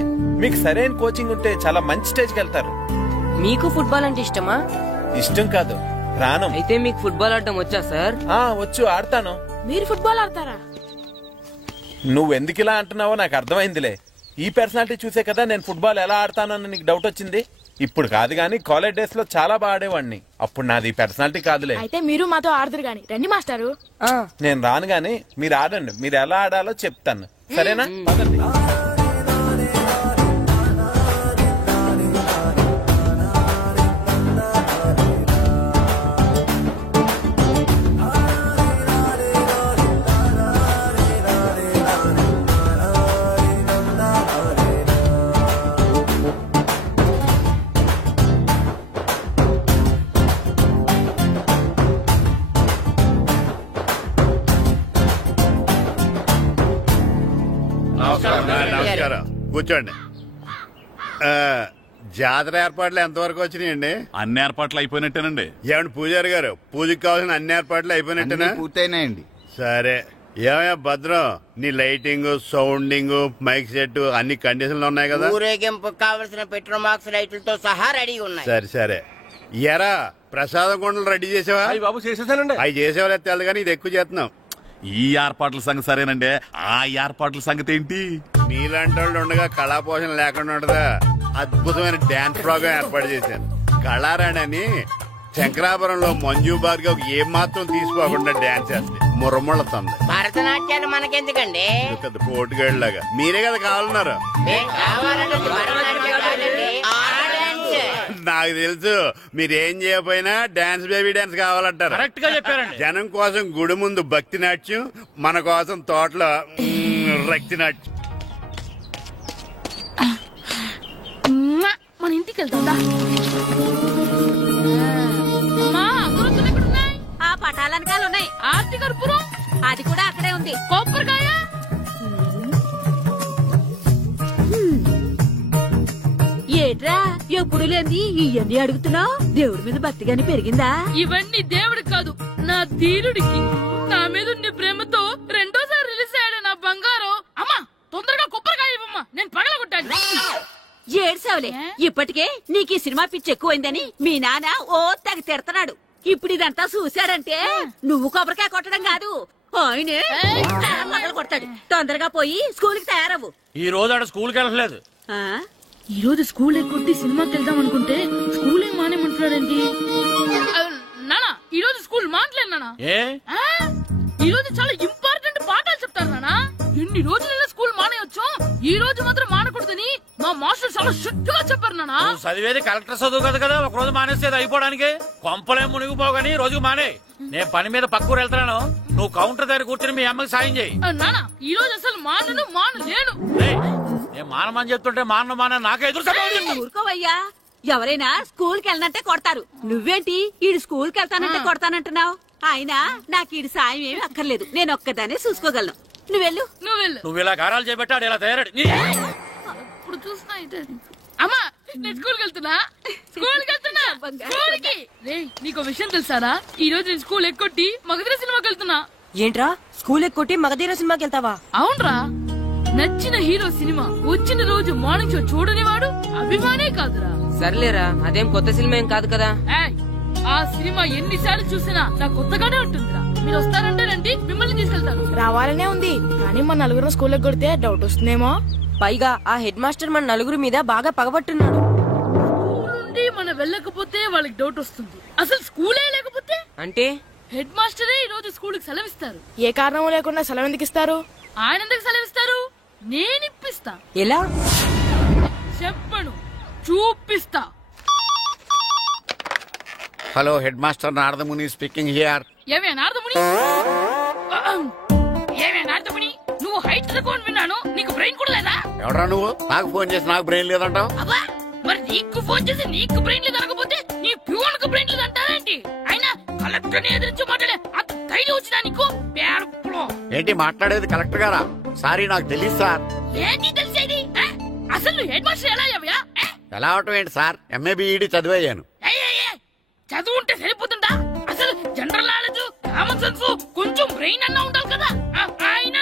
మీకు సరైన కోచింగ్ ఉంటే చాలా మంచి స్టేజ్కి వెళ్తారు. మీకు ఫుట్బాల్ అంటే ఇష్టమా? ఇష్టం కాదు, ప్రాణం. అయితే మీకు ఫుట్బాల్ ఆడటం వచ్చా సార్? వచ్చు, ఆడతాను. మీరు ఫుట్బాల్ ఆడతారా? నువ్వెందుకు ఇలా అంటున్నావో నాకు అర్థమైందిలే. ఈ పర్సనాలిటీ చూసే కదా నేను ఫుట్బాల్ ఎలా ఆడతానని నీకు డౌట్ వచ్చింది. ఇప్పుడు కాదు గానీ కాలేజ్ డేస్ లో చాలా బాగా ఆడేవాడిని. అప్పుడు నాది పర్సనాలిటీ కాదులే. అయితే మీరు మాతో ఆడదురు గాని రండి మాస్టారు. నేను రాను గాని మీరు ఆడండి. మీరు ఎలా ఆడాలో చెప్తాను, సరేనా? పదండి. నమస్కారం, కూర్చోండి. జాతర ఏర్పాట్లు ఎంతవరకు వచ్చినాయండి? అన్ని ఏర్పాట్లు అయిపోయినట్టేనండి. ఏమండి పూజారి గారు, పూజకి కావాల్సిన అన్ని ఏర్పాట్లు అయిపోయినట్టేనా? పూర్తయినాయండి. సరే. ఏమయ్యా భద్రం, నీ లైటింగ్, సౌండింగ్, మైక్ సెట్ అన్ని కండిషన్లు ఉన్నాయి కదా? ఊరేగింపు కావలసిన పెట్రోల్ మార్క్స్ లైట్లతో సహా రెడీ ఉన్నాయి. సరే సరే. ఎరా ప్రసాదం కొండలు రెడీ చేసావా? బాబు చేసేసానండి. అవి చేసేవాళ్ళు తెలు కానీ ఇది ఎక్కువ చేస్తున్నాం. ఈ ఏర్పాట్ల సంగతి సరేనండి, ఆ ఏర్పాట్ల సంగతి ఏంటి? నీలాంటి వాళ్ళు ఉండగా కళాపోషణ లేకుండా ఉండదా? అద్భుతమైన డాన్స్ ప్రోగ్రాం ఏర్పాటు చేశాను. కళారాణి అని శంకరాపురంలో మంజు భార్గవ్ ఏం మాత్రం తీసుకోకుండా డాన్స్ చేస్తే మురముళ్ళతుంది. భరతనాట్యాలు మనకెందుకండి? పెద్ద పోటుగాళ్ళలాగా మీరే కదా కావాలన్నారు. నాకు తెలుసు మీరేం చేయకపోయినా డాన్స్ బేబీ డాన్స్ కావాలంటారు. కరెక్ట్ గా చెప్పారండి. జనం కోసం గుడి ముందు భక్తి నాట్యం, మన కోసం తోటలో రక్తి నాట్యం. మన ఇంటికి వెళ్తుందా? ఆ పటాలనకాలు ఉన్నాయి. ఆర్తి కర్పూరం అది కూడా అక్కడే ఉంది. కొబ్బరికాయ ఏట్రా ఎప్పుడు లేని ఇవన్నీ అడుగుతున్నావు? దేవుడి మీద భక్తిగాని పెరిగిందా? ఇవన్నీ దేవుడికి కాదు, నా ధీరుడికి. నా మీద ఉండే ప్రేమతో రెండోసారి రిలీజ్ అయ్యాడు నా బంగారం. అమ్మా తొందరగా కొబ్బరికాయ ఇవ్వమ్మా, నేను పగలగొట్టాను. ఏడ్సావులే, ఇప్పటికే నీకు ఈ సినిమా పిచ్చి ఎక్కువైందని మీ నాన్న ఓ తెగ తిడతాడు. ఇప్పుడు ఇదంతా చూశాడంటే నువ్వు కొబ్బరికాయ కొట్టడం కాదు, ఆయనే పగలు కొడతాడు. తొందరగా పోయి స్కూల్ కి తయారవు. ఈ రోజు ఆడ స్కూల్కి వెళ్ళలేదు. ఈ రోజు స్కూల్ ఎక్కొట్టి సినిమాకి వెళ్దాం అనుకుంటే స్కూల్ ఏం మానేమంటున్నాడండి. నానా ఈ రోజు స్కూల్ మానట్లేదు నానా. ఈ రోజు చాలా ఇంపార్టెంట్ పాఠాలు చెప్తారు నానా. ఎన్ని రోజులైనా స్కూల్ మానేయొచ్చు, ఈ రోజు మాత్రం మానకూడదని మా మాస్టర్ చాలా స్ట్రిక్ట్ గా చెప్పారు నానా. చదివేది కలెక్టర్ చదువు కదా కదా, ఒక రోజు మానేసేది అయిపోవడానికి. కొంపలే మునిగిపోగాని రోజు మానే. నేను పని మీద పక్కూరు వెళ్తున్నాను, నువ్వు కౌంటర్ దగ్గర కూర్చొని మీ అమ్మకి సాయం చేయి. నానా ఈ రోజు అసలు మానలేను. నేను మానమని చెప్తుంటే మాన నాకే ఎదురు ఊరుకోవయ్యా, ఎవరైనా స్కూల్ కి వెళ్ళనంటే కొడతారు. నువ్వేంటి ఈడు స్కూల్ కి వెళ్తానంటే కొడతానంటున్నావు? అయినా నాకు ఈడు సాయం ఏమి అక్కర్లేదు, నేను ఒక్కదానే చూసుకోగలను. నువ్వెళ్ళు. నువ్వు ఇలా గారాలు చేపెట్టాడు ఇలా తయారాడు. ఇప్పుడు చూస్తున్నా అమ్మా, నేను స్కూల్కి వెళ్తున్నా. స్కూల్కి నీకు విషయం తెలుసారా? ఈ రోజు నేను స్కూల్ ఎక్కొట్టి మగధీర సినిమాకి వెళ్తున్నా. ఏంట్రా స్కూల్ ఎక్కొట్టి మగధీర సినిమాకి వెళ్తావా? అవునరా, నచ్చిన హీరో సినిమా వచ్చిన రోజు మార్నింగ్ షో చూడని వాడు అభిమానే కాదురా. సర్లేరా, అదేం కొత్త సినిమా ఏం కాదు కదా. ఆ సినిమా ఎన్నిసార్లు చూసినా నాకు కొత్తగానే ఉంటుందిరా. మీరు వస్తారంటే రండి, మిమ్మల్ని తీసుకెళ్తాను. రావాలనే ఉంది కానీ మన నలుగురు స్కూల్ కొడితే డౌట్ వస్తుందేమో. పైగా ఆ హెడ్ మాస్టర్ మన నలుగురు మీద బాగా పగబట్టున్నాడు. స్కూల్ నుండి మనం వెళ్ళకపోతే వాళ్ళకి డౌట్ వస్తుంది. అసలు స్కూలే లేకపోతే అంటే హెడ్ మాస్టరే ఈ రోజు స్కూల్ కి సెలవిస్తారు. ఏ కారణం లేకుండా సెలవు ఎందుకు ఇస్తారు? ఆయన ఎందుకు సెలవిస్తారు? నేను ఇప్పిస్తా. ఎలా చెప్పను, చూపిస్తా. Hello, head master Naradamuni speaking here. ఏమే నారదముని, ఏమే నారదముని, నువ్వు హైట్ తక్కువ విన్నాను, నీకు బ్రెయిన్ కూడా లేదా? ఎవడరా నువ్వు? నాకు ఫోన్ చేసి నాకు బ్రెయిన్ లేదంటావు? అబ్బా, మరి నీకు ఫోన్ చేసి నీకు బ్రెయిన్ లేదనకపోతే నీ ప్యూన్ కు బ్రెయిన్ లేదంటారేంటి? అయినా కలెక్టర్ ని ఎదిరించి మాట్లాడే అంత ధైర్యం వచ్చినా నీకు? ఏంటి మాట్లాడేది? కలెక్టర్ గారా? సారీ, నాకు తెలియదు సార్. ఏంటి తెలిసేది? అసలు నువ్వు హెడ్ మాస్టర్ ఎలా అయ్యావా? ఎలా అవటం ఏంటి సార్? MA B Ed చదివయ్యాను. చదువు ఉంటే సరిపోతుందా? అసలు జనరల్ నాలెడ్జ్, కామన్ సెన్స్, కొంచెం బ్రెయిన్ అన్నా ఉండాలి కదా. ఆయన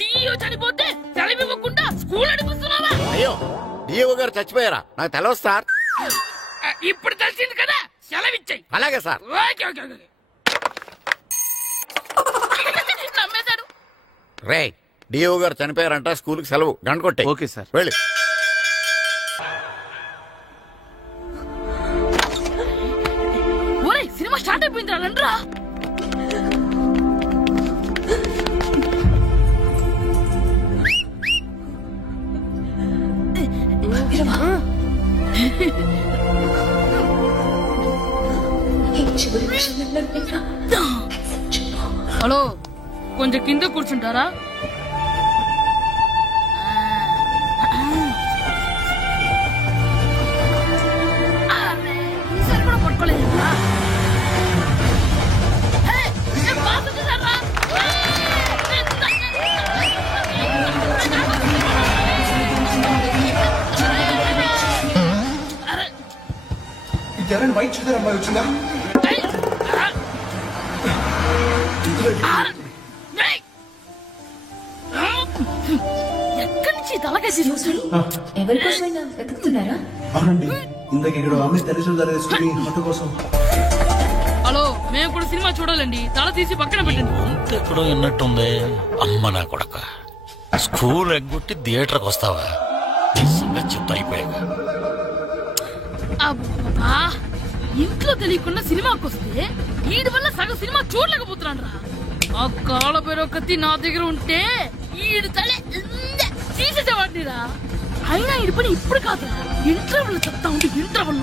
డిఇఓ చనిపోతే సెలవివ్వకుండా స్కూల్ నడిపిస్తున్నావా? అయ్యో, డిఓ గారు చచ్చిపోయారా? నాకు తెలియదు సార్. ఇప్పుడు తెలిసింది కదా, సెలవిచ్చాయి. అలాగే సార్. నమ్మేశాడు. రే, డిఓ గారు చనిపోయారంట, స్కూల్ కి సెలవు. గంట కొట్టే. Okay sir. వెళ్ళి. ఓరే, సినిమా స్టార్ట్ అయిపోయింది రా, రండిరా. హలో, కొంచెం కింద కూర్చుంటారా? ఈసారి కూడా పట్టుకోలేదు. ఎవరైనా వైట్ చూద్దరు అమ్మాయి వచ్చిందా? ఎక్కడి నుంచి తలకాయ తీసుకొచ్చాడు? ఎవరికోసమైనా వెతుకుతున్నారా? అవునండి, ఇందాక ఇక్కడ అమ్మాయి తల్లిదండ్రులు తీసుకుని హోటల్ కోసం. హలో, మేము కూడా సినిమా చూడాలండి. తల తీసి పక్కన పెట్టండి. ఎక్కడో విన్నట్టుంది. అమ్మ నా కొడక, స్కూల్ ఎగ్గొట్టి థియేటర్కి వస్తావా? చెప్తా అయిపోయాక. అబ్బా, ఇంట్లో తెలియకుండా సినిమాకి వస్తే వీడి వల్ల సగం సినిమా చూడలేకపోతున్నాను రా. ఆ కాళ్ళ పేరు కత్తి నా దగ్గర ఉంటే ఈడు తలే తీసేసేవాడిని రా. అయినా ఈడి పని ఇప్పుడు కాదురా, ఇంటర్వెల్ చెప్తా ఉంటే ఇంటర్వెల్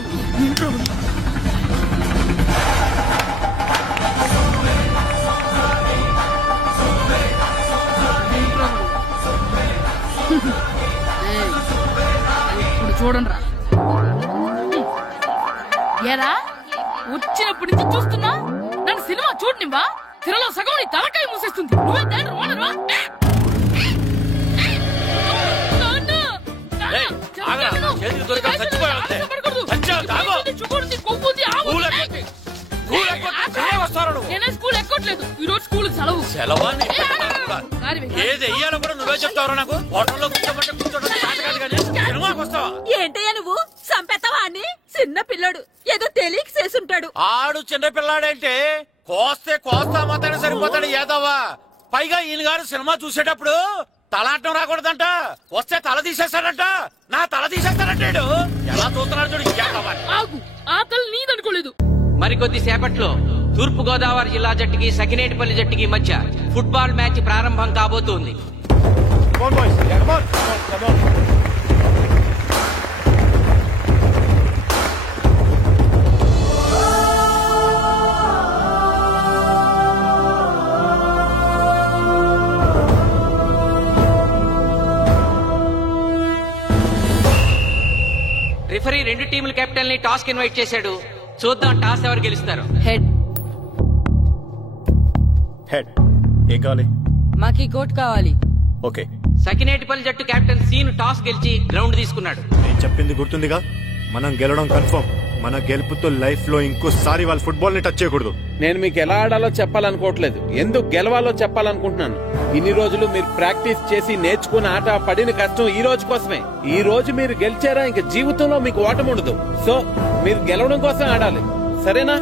ఇప్పుడు చూడండి రా. ఏరా, వచ్చినప్పటి నుంచి చూస్తున్నా, నన్ను సినిమా చూడనివ్వా? తిరలో సగం నీ తలకాయ మూసేస్తుంది. నువ్వే దాని రోనరువా? నేనే స్కూల్ ఎక్కట్లేదు, ఈ రోజు స్కూల్ సెలవు. సెలవా? ఏది వెయ్యాలో కూడా నువ్వే చెప్తావరా నాకు? హోటల్లో సినిమాకి వస్తావా? ఏంటయ్యా నువ్వు? సంపెత్తవా అని? చిన్న పిల్లడు ఏదో తెలియక చేసుంటాడు. ఆడు చిన్న పిల్లాడంటే కోస్తే కోస్తా మాత్రమే సరిపోతాడు ఏదవ్వా. పైగా ఈయన గారు సినిమా చూసేటప్పుడు తలాటం రాకూడదంట, వస్తే తల తీసేస్తాడంట. నా తల తీసేస్తాడంటాడు. ఎలా చూస్తున్నాడు చూడు. ఆగు, ఆ తల నీదనుకోలేదు. మరికొద్ది సేపట్లో తూర్పు గోదావరి జిల్లా జట్టుకి సకినేటిపల్లి జట్టుకి మధ్య ఫుట్బాల్ మ్యాచ్ ప్రారంభం కాబోతోంది. రిఫరీ రెండు టీముల కెప్టెన్ ని టాస్ కి ఇన్వైట్ చేశాడు. చూద్దాం టాస్ ఎవరు గెలుస్తారు. హెడ్. హెడ్. ఏం కావాలి? మాకు ఈ కోట్ కావాలి. ఓకే. సకినేటిపల్లి జట్టు కెప్టెన్ సీన్ టాస్ గెలిచి గ్రౌండ్ తీసుకున్నాడు. నేను చెప్పింది గుర్తుందిగా? మనం గెలవడం కన్ఫర్మ్. మన గెలుపుతో లైఫ్ లో ఇంకోసారి వాళ్ళ ఫుట్బాల్ ని టచ్ చేయకూడదు. నేను మీకు ఎలా ఆడాలో చెప్పాలనుకోవట్లేదు, ఎందుకు గెలవాలో చెప్పాలనుకుంటున్నాను. ఇన్ని రోజులు మీరు ప్రాక్టీస్ చేసి నేర్చుకున్న ఆట పడిన కష్టం ఈ రోజు కోసమే. ఈ రోజు మీరు గెలిచారా ఇంక జీవితంలో మీకు ఓటమి ఉండదు. సో మీరు గెలవడం కోసం ఆడాలి, సరేనా?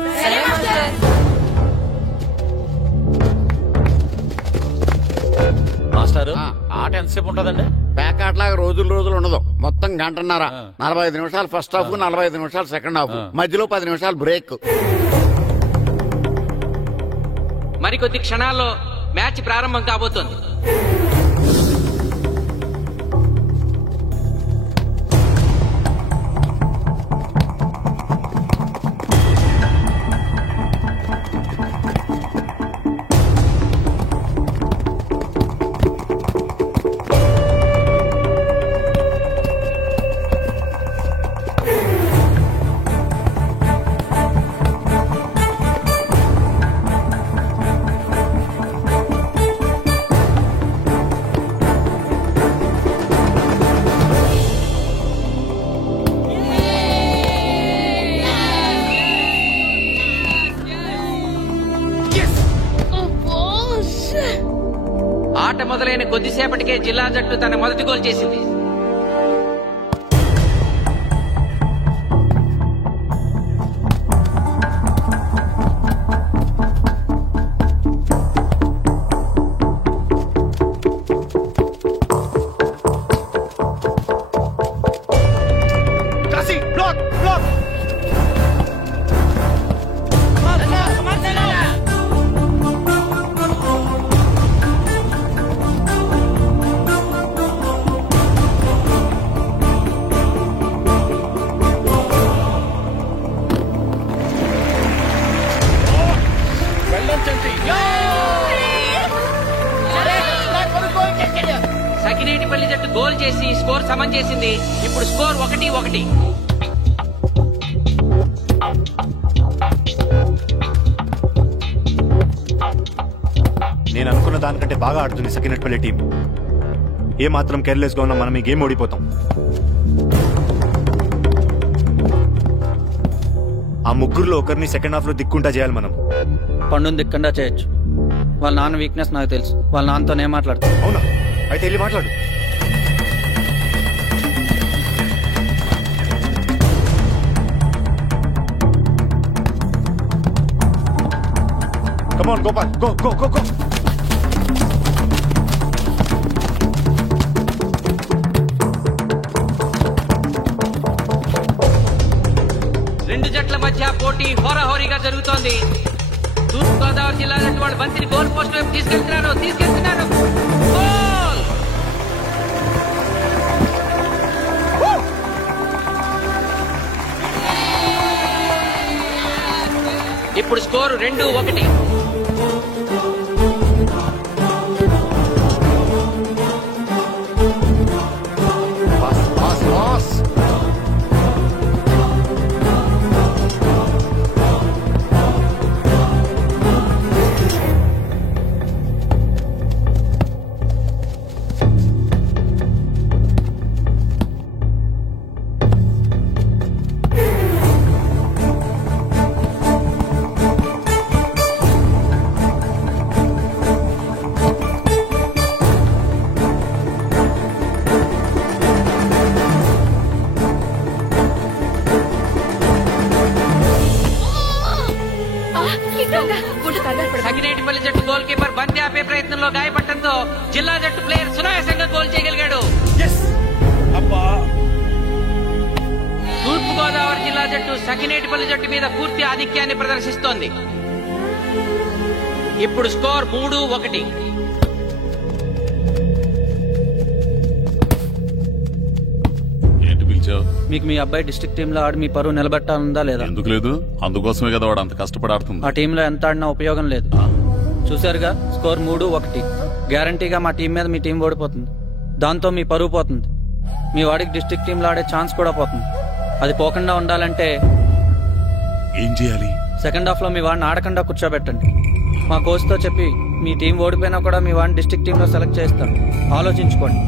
మాస్టారు, ఆట ఎంతసేపు ఉంటదండి? పేకాట్లాగా రోజులు ఉండదు. మొత్తం గంటన్నర. 45 నిమిషాలు ఫస్ట్ హాఫ్, 45 నిమిషాలు సెకండ్ హాఫ్, మధ్యలో 10 నిమిషాలు బ్రేక్. మరికొద్ది క్షణాల్లో మ్యాచ్ ప్రారంభం కాబోతోంది. ఆట మొదలైన కొద్దిసేపటికే జిల్లా జట్టు తన మొదటి గోల్ చేసింది. సకినేటిపల్లి జట్టు గోల్ చేసి స్కోర్ సమం చేసింది. ఇప్పుడు స్కోర్ 1-1. నేను అనుకున్న దానికంటే బాగా ఆడుతుంది సకినేటిపల్లి టీం. ఏ మాత్రం కేర్లెస్ గా ఉన్నా మనం ఈ గేమ్ ఓడిపోతాం. ఆ ముగ్గురులో ఒకరిని సెకండ్ హాఫ్ లో దిక్కుంటా చేయాలి మనం. పండుని దిక్కుండా చేయొచ్చు. వాళ్ళ నాన్న వీక్నెస్ నాకు తెలుసు. వాళ్ళ నాన్నతో నేను మాట్లాడతాను. అవునా? అయితే వెళ్ళి మాట్లాడు. Come on, Gopal. Go, go, go, go. రెండు జట్ల మధ్య పోటీ హోరాహోరీగా జరుగుతోంది. తూర్పు గోదావరి జిల్లా జట్టు వాళ్ళు బంతిని గోల్ పోస్ట్ వైపు తీసుకెళ్తున్నారు. గోల్! ఇప్పుడు స్కోరు 2-1. సకినేటిపల్లి జట్టు గోల్ కీపర్ బంతి ఆపే ప్రయత్నంలో గాయపడటంతో జిల్లా జట్టు ప్లేయర్ సునాయాసంగా గోల్ చేయగలిగాడు. తూర్పు గోదావరి జిల్లా జట్టు సకినేటిపల్లి జట్టు మీద పూర్తి ఆధిక్యాన్ని ప్రదర్శిస్తోంది. ఇప్పుడు స్కోర్ 3-1. మీకు మీ అబ్బాయి డిస్ట్రిక్ట్ టీమ్ లో ఆడి మీ పరువు నిలబెట్టాలందా లేదా? ఎందుకు లేదు? అందుకోసమే కదా వాడు అంత కష్టపడి ఆడుతుంది. ఆ టీంలో ఎంత ఆడినా ఉపయోగం లేదు. చూసారుగా, స్కోర్ 3-1. గ్యారంటీగా మా టీం మీద మీ టీం ఓడిపోతుంది. దాంతో మీ పరువు పోతుంది. మీ వాడికి డిస్ట్రిక్ట్ టీంలో ఆడే ఛాన్స్ కూడా పోతుంది. అది పోకుండా ఉండాలంటే ఏం చేయాలి? సెకండ్ హాఫ్ లో మీ వాడిని ఆడకుండా కూర్చోబెట్టండి. మా కోచ్ తో చెప్పి మీ టీం ఓడిపోయినా కూడా మీ వాడిని డిస్ట్రిక్ట్ టీంలో సెలెక్ట్ చేస్తాను. ఆలోచించుకోండి.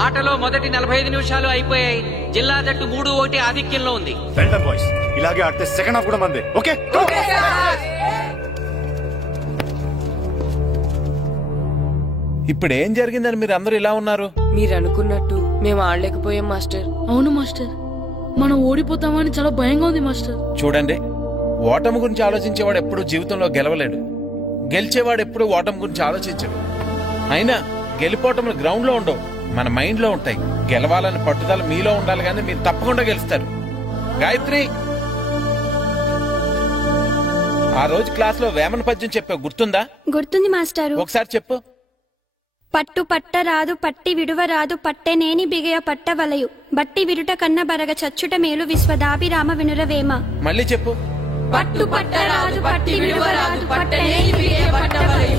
ఆటలో మొదటి 45 నిమిషాలు అయిపోయాయి. జిల్లా జట్టు 3-1 ఆధిక్యంలో ఉంది. ఇలాగే ఆడితే సెకండ్ హాఫ్ కూడా మందే. ఓకే, ఇప్పుడు ఏం జరిగిందని మీరు అందరూ ఇలా ఉన్నారు? మీరు అనుకున్నట్టు మేము ఆడలేకపోయాం మాస్టర్. అవును మాస్టర్, మనం ఓడిపోతామని చాలా భయంగా ఉంది మాస్టర్. చూడండి, ఓటమి గురించి ఆలోచించేవాడు ఎప్పుడు జీవితంలో గెలవలేడు, గెలిచేవాడు ఎప్పుడు ఓటమి గురించి ఆలోచించడు. అయినా గెలిపోవటములు గ్రౌండ్ లో ఉండవు, మన మైండ్ లో ఉంటాయి. గెలవాలని పట్టుదల మీలో ఉండాలి, కానీ మీరు తప్పకుండా గెలుస్తారు. గాయత్రి, ఆ రోజు క్లాస్ లో వేమన పద్యం చెప్పావు, గుర్తుందా? గుర్తుంది మాస్టారు. ఒకసారి చెప్పు. పట్టు పట్ట రాదు పట్టి విడువ రాదు పట్టెనేని బిగయ పట్ట వలయు బట్టి విరుట కన్న బరగ చచ్చుట మేలు విశ్వదాభిరామ వినురవేమ. మళ్ళీ చెప్పు. పట్టు పట్ట రాదు పట్టి విడువ రాదు పట్టనేని బిగయ పట్ట వలయు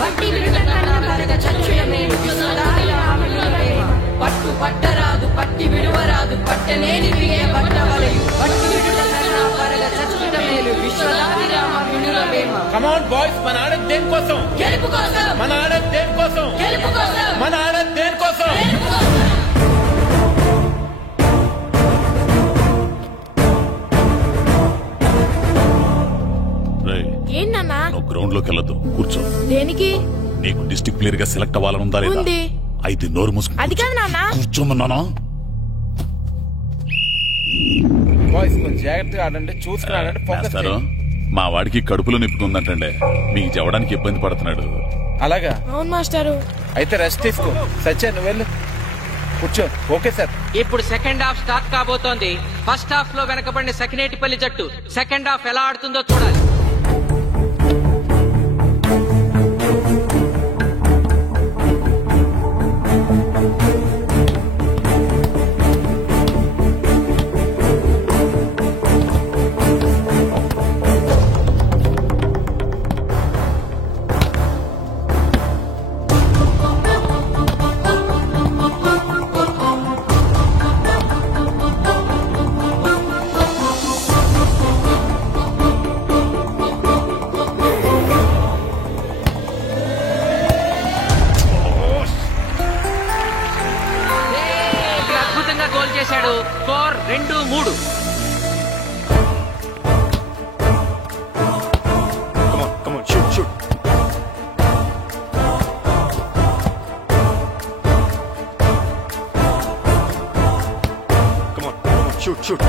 బట్టి విరుట కన్న బరగ చచ్చుట మేలు విశ్వదాభిరామ వినురవేమ. పట్టు పట్ట రాదు పట్టి విడువ రాదు పట్టనేని బిగయ పట్ట వలయు బట్టి విరుట కన్న బరగ చచ్చుట మేలు విశ్వదాభిరామ వినురవేమ. కమ్ ఆన్ బాయ్స్, మన ఆడేది దేనికోసం? గెలుపు కోసం. మన ఆడేది దేనికోసం? గెలుపు కోసం. మన ఆడేది దేనికోసం? ఏంటన్నా? నువ్వు గ్రౌండ్ లోకి వెళ్ళదు, కూర్చో. దేనికి? నీకు డిస్ట్రిక్ట్ ప్లేయర్ గా సెలెక్ట్ అవ్వాలనుందా లేదా? ఉంది. అయితే నోరు మూసుకుని అది కాదు నాన్న. కూర్చోమన్నానా? బాయ్స్ కొంచెం జాగ్రత్తగా ఆడండి, చూసుకున్నాడంటే ఫోకస్ మాస్టారు, మా వాడికి కడుపులో నొప్పుకుందంటండి, మీకు చెప్పడానికి ఇబ్బంది పడుతున్నాడు. అలాగా? అవును మాస్టారు. అయితే రెస్ట్ తీసుకో. సత్య నువ్వు వెళ్ళు, కూర్చో. Okay sir. ఇప్పుడు సెకండ్ హాఫ్ స్టార్ట్ కాబోతోంది. ఫస్ట్ హాఫ్ లో వెనకబడిన సకినేటిపల్లి జట్టు సెకండ్ హాఫ్ ఎలా ఆడుతుందో చూడాలి. గోల్ చేశాడు. Score 2-3. Come on, shoot. Come on, shoot.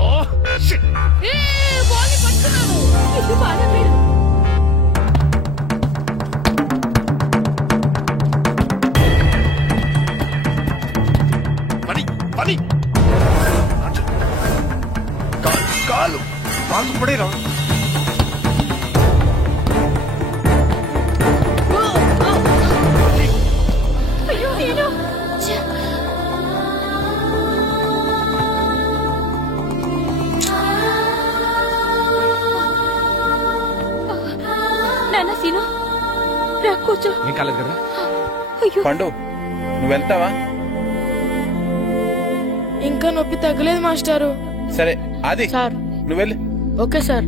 Oh, shit. Ball పట్టుకున్నాను. ఇది బాగా లేదు. పని కాలు పడేరా. అయ్యో నేను నాన్న సీను రా కూర్చో. ఏం కాలేదు కదా? అయ్యో పండు, నువ్వు వెళ్తావా? ఇంకా నొప్పి తగ్గలేదు మాస్టారు. సరే అది సార్ నువ్వు వెళ్ళు. Okay sir.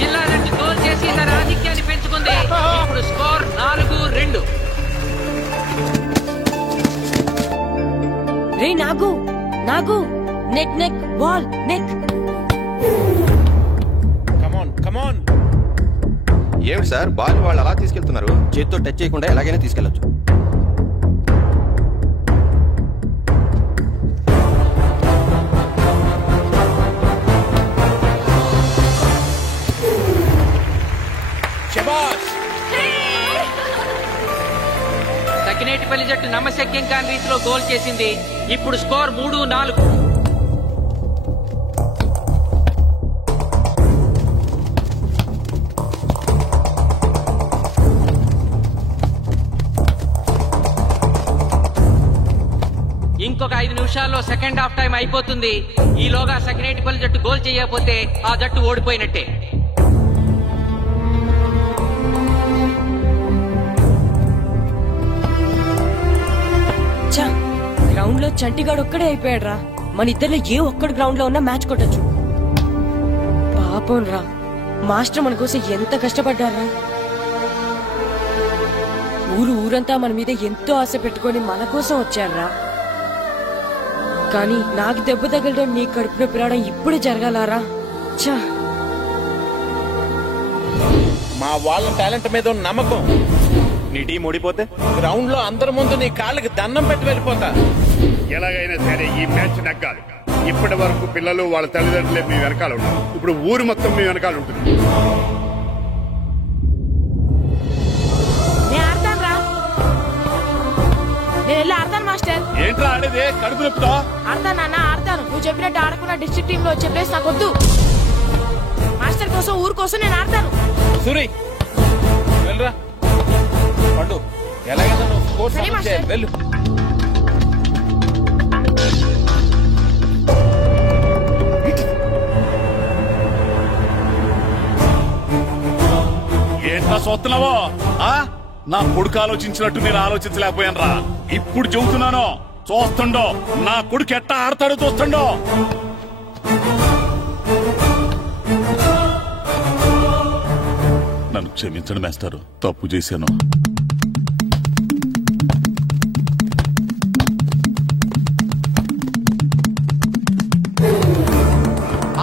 జిల్లా జట్టు గోల్ చేసి తన ఆధిక్యాన్ని పెంచుకుంది. ఇప్పుడు స్కోర్ 4-2. రే నాగు నెక్ బాల్ నెక్. కమాన్. ఏమిటి సార్, బాల్ వాళ్ళు అలా తీసుకెళ్తున్నారు? చేతితో టచ్ చేయకుండా ఎలాగైనా తీసుకెళ్లొచ్చు. సకినేటిపల్లి జట్టు నమ్మశక్యం కాని రీతిలో గోల్ చేసింది. ఇప్పుడు స్కోర్ 3-4. ఇంకొక 5 నిమిషాల్లో సెకండ్ హాఫ్ టైం అయిపోతుంది. ఈలోగా సకినేటిపల్లి జట్టు గోల్ చేయకపోతే ఆ జట్టు ఓడిపోయినట్టే. గ్రౌండ్ లో చంటిగాడు ఒక్కడే అయిపోయాడు రా. మన ఇద్దరిలో ఏ ఒక్కడు గ్రౌండ్ లో ఉన్నా మ్యాచ్ కొట్టచ్చు. పాపం రా, మాస్టర్ మన కోసం ఎంత కష్టపడ్డారా. ఊరంతా మన మీద ఎంతో ఆశ పెట్టుకొని మన కోసం వచ్చారా, కానీ నాకు దెబ్బ తగలడం, నీ కడుపు నొప్పి రావడం ఇప్పుడే జరగాలారా? ఛా! మా వాళ్ళ టాలెంట్ మీద ఉన్న నమ్మకం. నీ టీం ఓడిపోతే గ్రౌండ్ లో అందరి ముందు నీ కాళ్ళకి దండం పెట్టి వెళ్ళిపోతా. ఎలాగైనా సరే ఈ మ్యాచ్ నెగ్గాలి. ఇప్పటి వరకు పిల్లలు వాళ్ళ తల్లిదండ్రులే మీ వెనకాల ఉన్నారు. ఇప్పుడు ఊరు మొత్తం మీ వెనకాల ఉంటుంది. ఏంట్రా ఆడేది? కడుపు నొప్పుతో ఆడతాను నాన్న, ఆడతాను. నువ్వు చెప్పినట్టు ఆడకుండా డిస్ట్రిక్ట్ టీమ్ లో వచ్చే ప్లేస్ నాకు వద్దు. మాస్టర్ కోసం, ఊరు కోసం నేను ఆడతాను. సూరి వెళ్ళరా. పండు ఎలాగైనా నువ్వు స్కోర్ సరే మాస్టర్. వెళ్ళు. ఏంట్రా చూస్తున్నావో? నా కొడుకు ఆలోచించినట్టు నేను ఆలోచించలేకపోయాను రా. ఇప్పుడు చెబుతున్నాను, చూస్తుండో నా కొడుకు ఎట్టా ఆడతాడో చూస్తుండో. నన్ను క్షమించండి మేస్తారు, తప్పు చేశాను.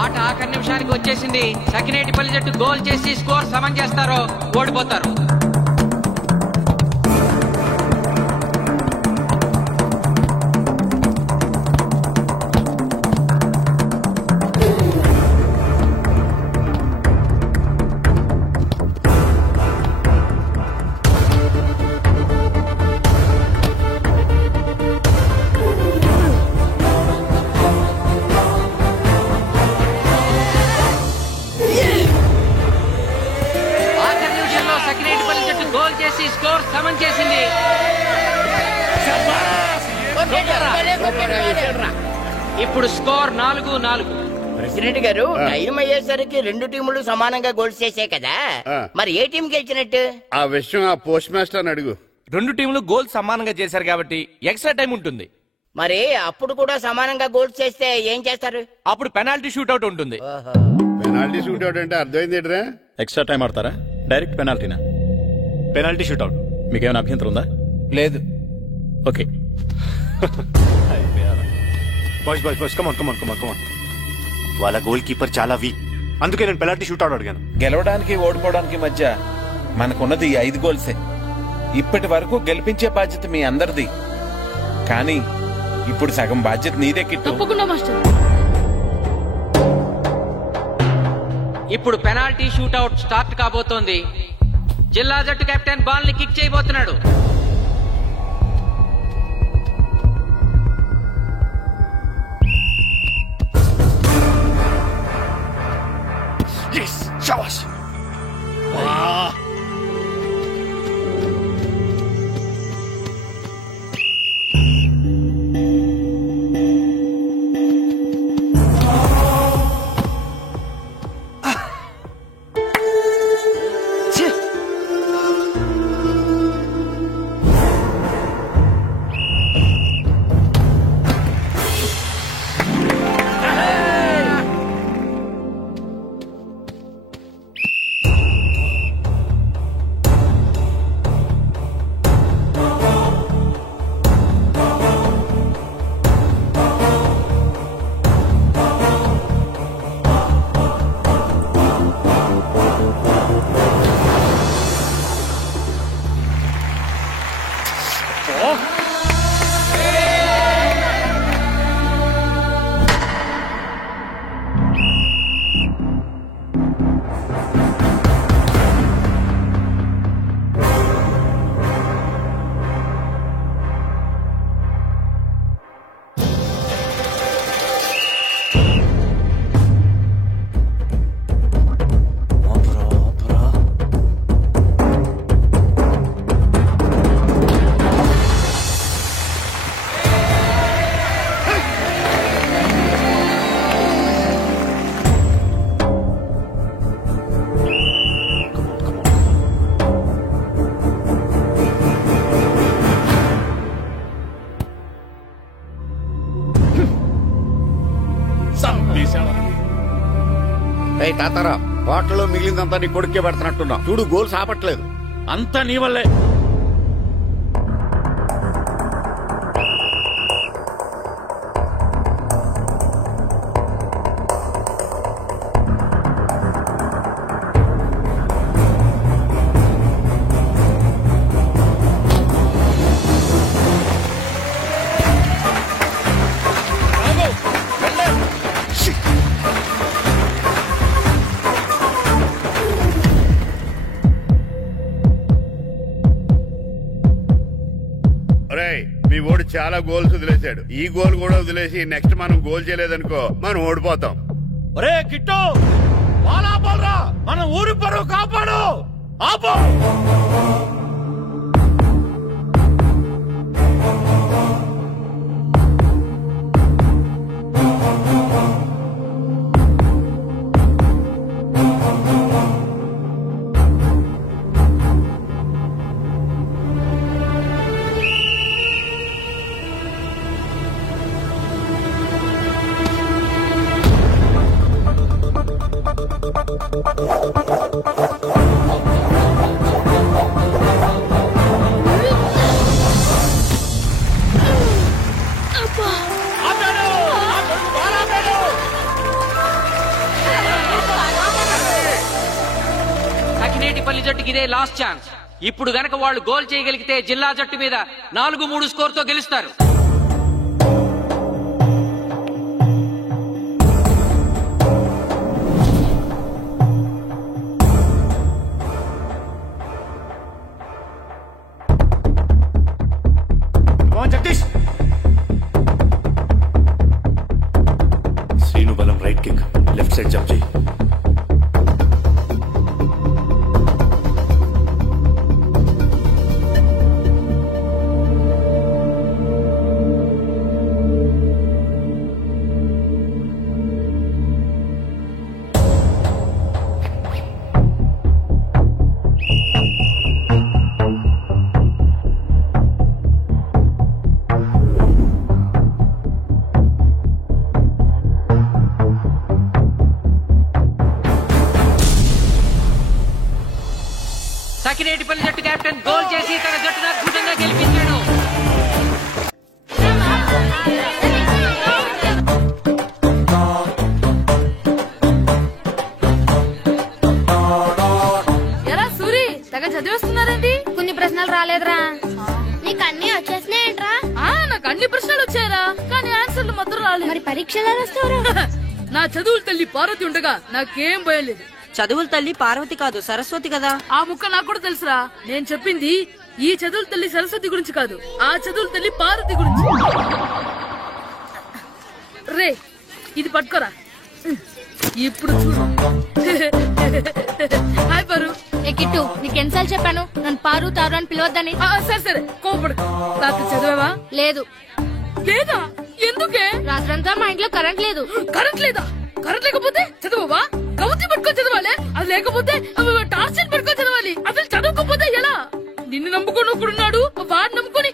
ఆట ఆఖరి నిమిషానికి వచ్చేసింది. సకినేటిపల్లి జట్టు గోల్ చేసి స్కోర్ సమం చేస్తారో ఓడిపోతారు. స్కోర్ సమం చేసింది. ఇప్పుడు స్కోర్ 4-4. ప్రెసిడెంట్ గారు, టైం అయ్యేసరికి రెండు టీములు సమానంగా గోల్స్ చేసే కదా, మరి ఏ టీం గెలిచినట్టు? ఆ విషయం ఆ పోస్ట్ మాస్టర్ అడుగు. రెండు టీంలు గోల్ సమానంగా చేశారు కాబట్టి ఎక్స్ట్రా టైం ఉంటుంది. మరి అప్పుడు కూడా సమానంగా గోల్స్ చేస్తే ఏం చేస్తారు? అప్పుడు పెనాల్టీ షూట్అవుట్ ఉంటుంది. పెనాల్టీ షూట్అవుట్ అంటే అర్థమైంది ఏంట్రా? ఎక్స్ట్రా టైం ఆడతారా, డైరెక్ట్ పెనాల్టీనా? Penalty shootout. మీకేమైనా అభ్యంతరం ఉందా? లేదు. ఓకే. Boys come on. వాళ్ళ గోల్ కీపర్ చాలా వీక్, అందుకే నేను పెనాల్టీ షూట్అవుట్ అడిగాను. గెలవడానికి ఓడిపోవడానికి మధ్య మనకున్నది 5 గోల్సే. ఇప్పటి వరకు గెలిపించే బాధ్యత మీ అందరిది, కానీ ఇప్పుడు సగం బాధ్యత నీదే కిట్టు. తప్పకుండా మాస్టర్. ఇప్పుడు పెనాల్టీ షూట్అవుట్ స్టార్ట్ కాబోతోంది. జిల్లా జట్టు కెప్టెన్ బాల్ ని కిక్ చేయబోతున్నాడు. తాతారా, బాటలో మిగిలిందంతా నీ కొడుకే పెడుతున్నట్టున్నా. చూడు, గోల్స్ ఆపట్లేదు. అంతా నీ వల్లే. మీ ఓడి చాలా గోల్స్ వదిలేశాడు. ఈ గోల్ కూడా వదిలేసి నెక్స్ట్ మనం గోల్ చేయలేదనుకో మనం ఓడిపోతాం. ఒరే కిట్టు, బాలా మన ఊరి పరువు కాపాడు. ఆపో. సకినేటిపల్లి జట్టుకి ఇదే లాస్ట్ ఛాన్స్. ఇప్పుడు గనక వాళ్ళు గోల్ చేయగలిగితే జిల్లా జట్టు మీద 4-3 స్కోర్ తో గెలుస్తారు. శ్రీను బలం right kick, left side jump చేయి. సకినేటిపల్లి జట్టు కెప్టెన్ గోల్ చేసి తన జట్టును అద్భుతంగా గెలిపించాడు. ఎరా సూరి, తెగ చదివేస్తున్నారండి. కొన్ని ప్రశ్నలు రాలేదురా. నీకు అన్ని వచ్చేసినాయంట్రా? నాకు అన్ని ప్రశ్నలు వచ్చాయరా, కానీ ఆన్సర్లు మాత్రం రాలేదు. మరి పరీక్షలు రాస్తావురా? నా చదువుల తల్లి పార్వతి ఉండగా నాకేం భయం లేదు. చదువుల తల్లి పార్వతి కాదు, సరస్వతి కదా. ఆ ముక్క నాకు కూడా తెలుసురా. నేను చెప్పింది ఈ చదువుల తల్లి సరస్వతి గురించి కాదు, ఆ చదువుల తల్లి పార్వతి గురించి. రే, ఇది పట్టుకోరా. ఇప్పుడు చూడు. హాయ్ పారు. ఏ కిట్టు, నీకెన్నిసార్లు చెప్పాను నన్ను పారు తారు అని పిలవద్దని? సరే సరే, కోపడు. రాత్రి చదివావా? లేదు. లేదా? ఎందుకే? రాత్రంతా మా ఇంట్లో కరెంట్ లేదు. కరెంట్ లేదా? కరెంట్ లేకపోతే చదవవా? కవుతి పట్టుకొని చదవాలి. అది లేకపోతే టార్చ్ పట్టుకొని చదవాలి. అసలు చదవకపోతే ఎలా? నిన్ను నమ్ముకొని ఒకడున్నాడు, వాడు నమ్ముకొని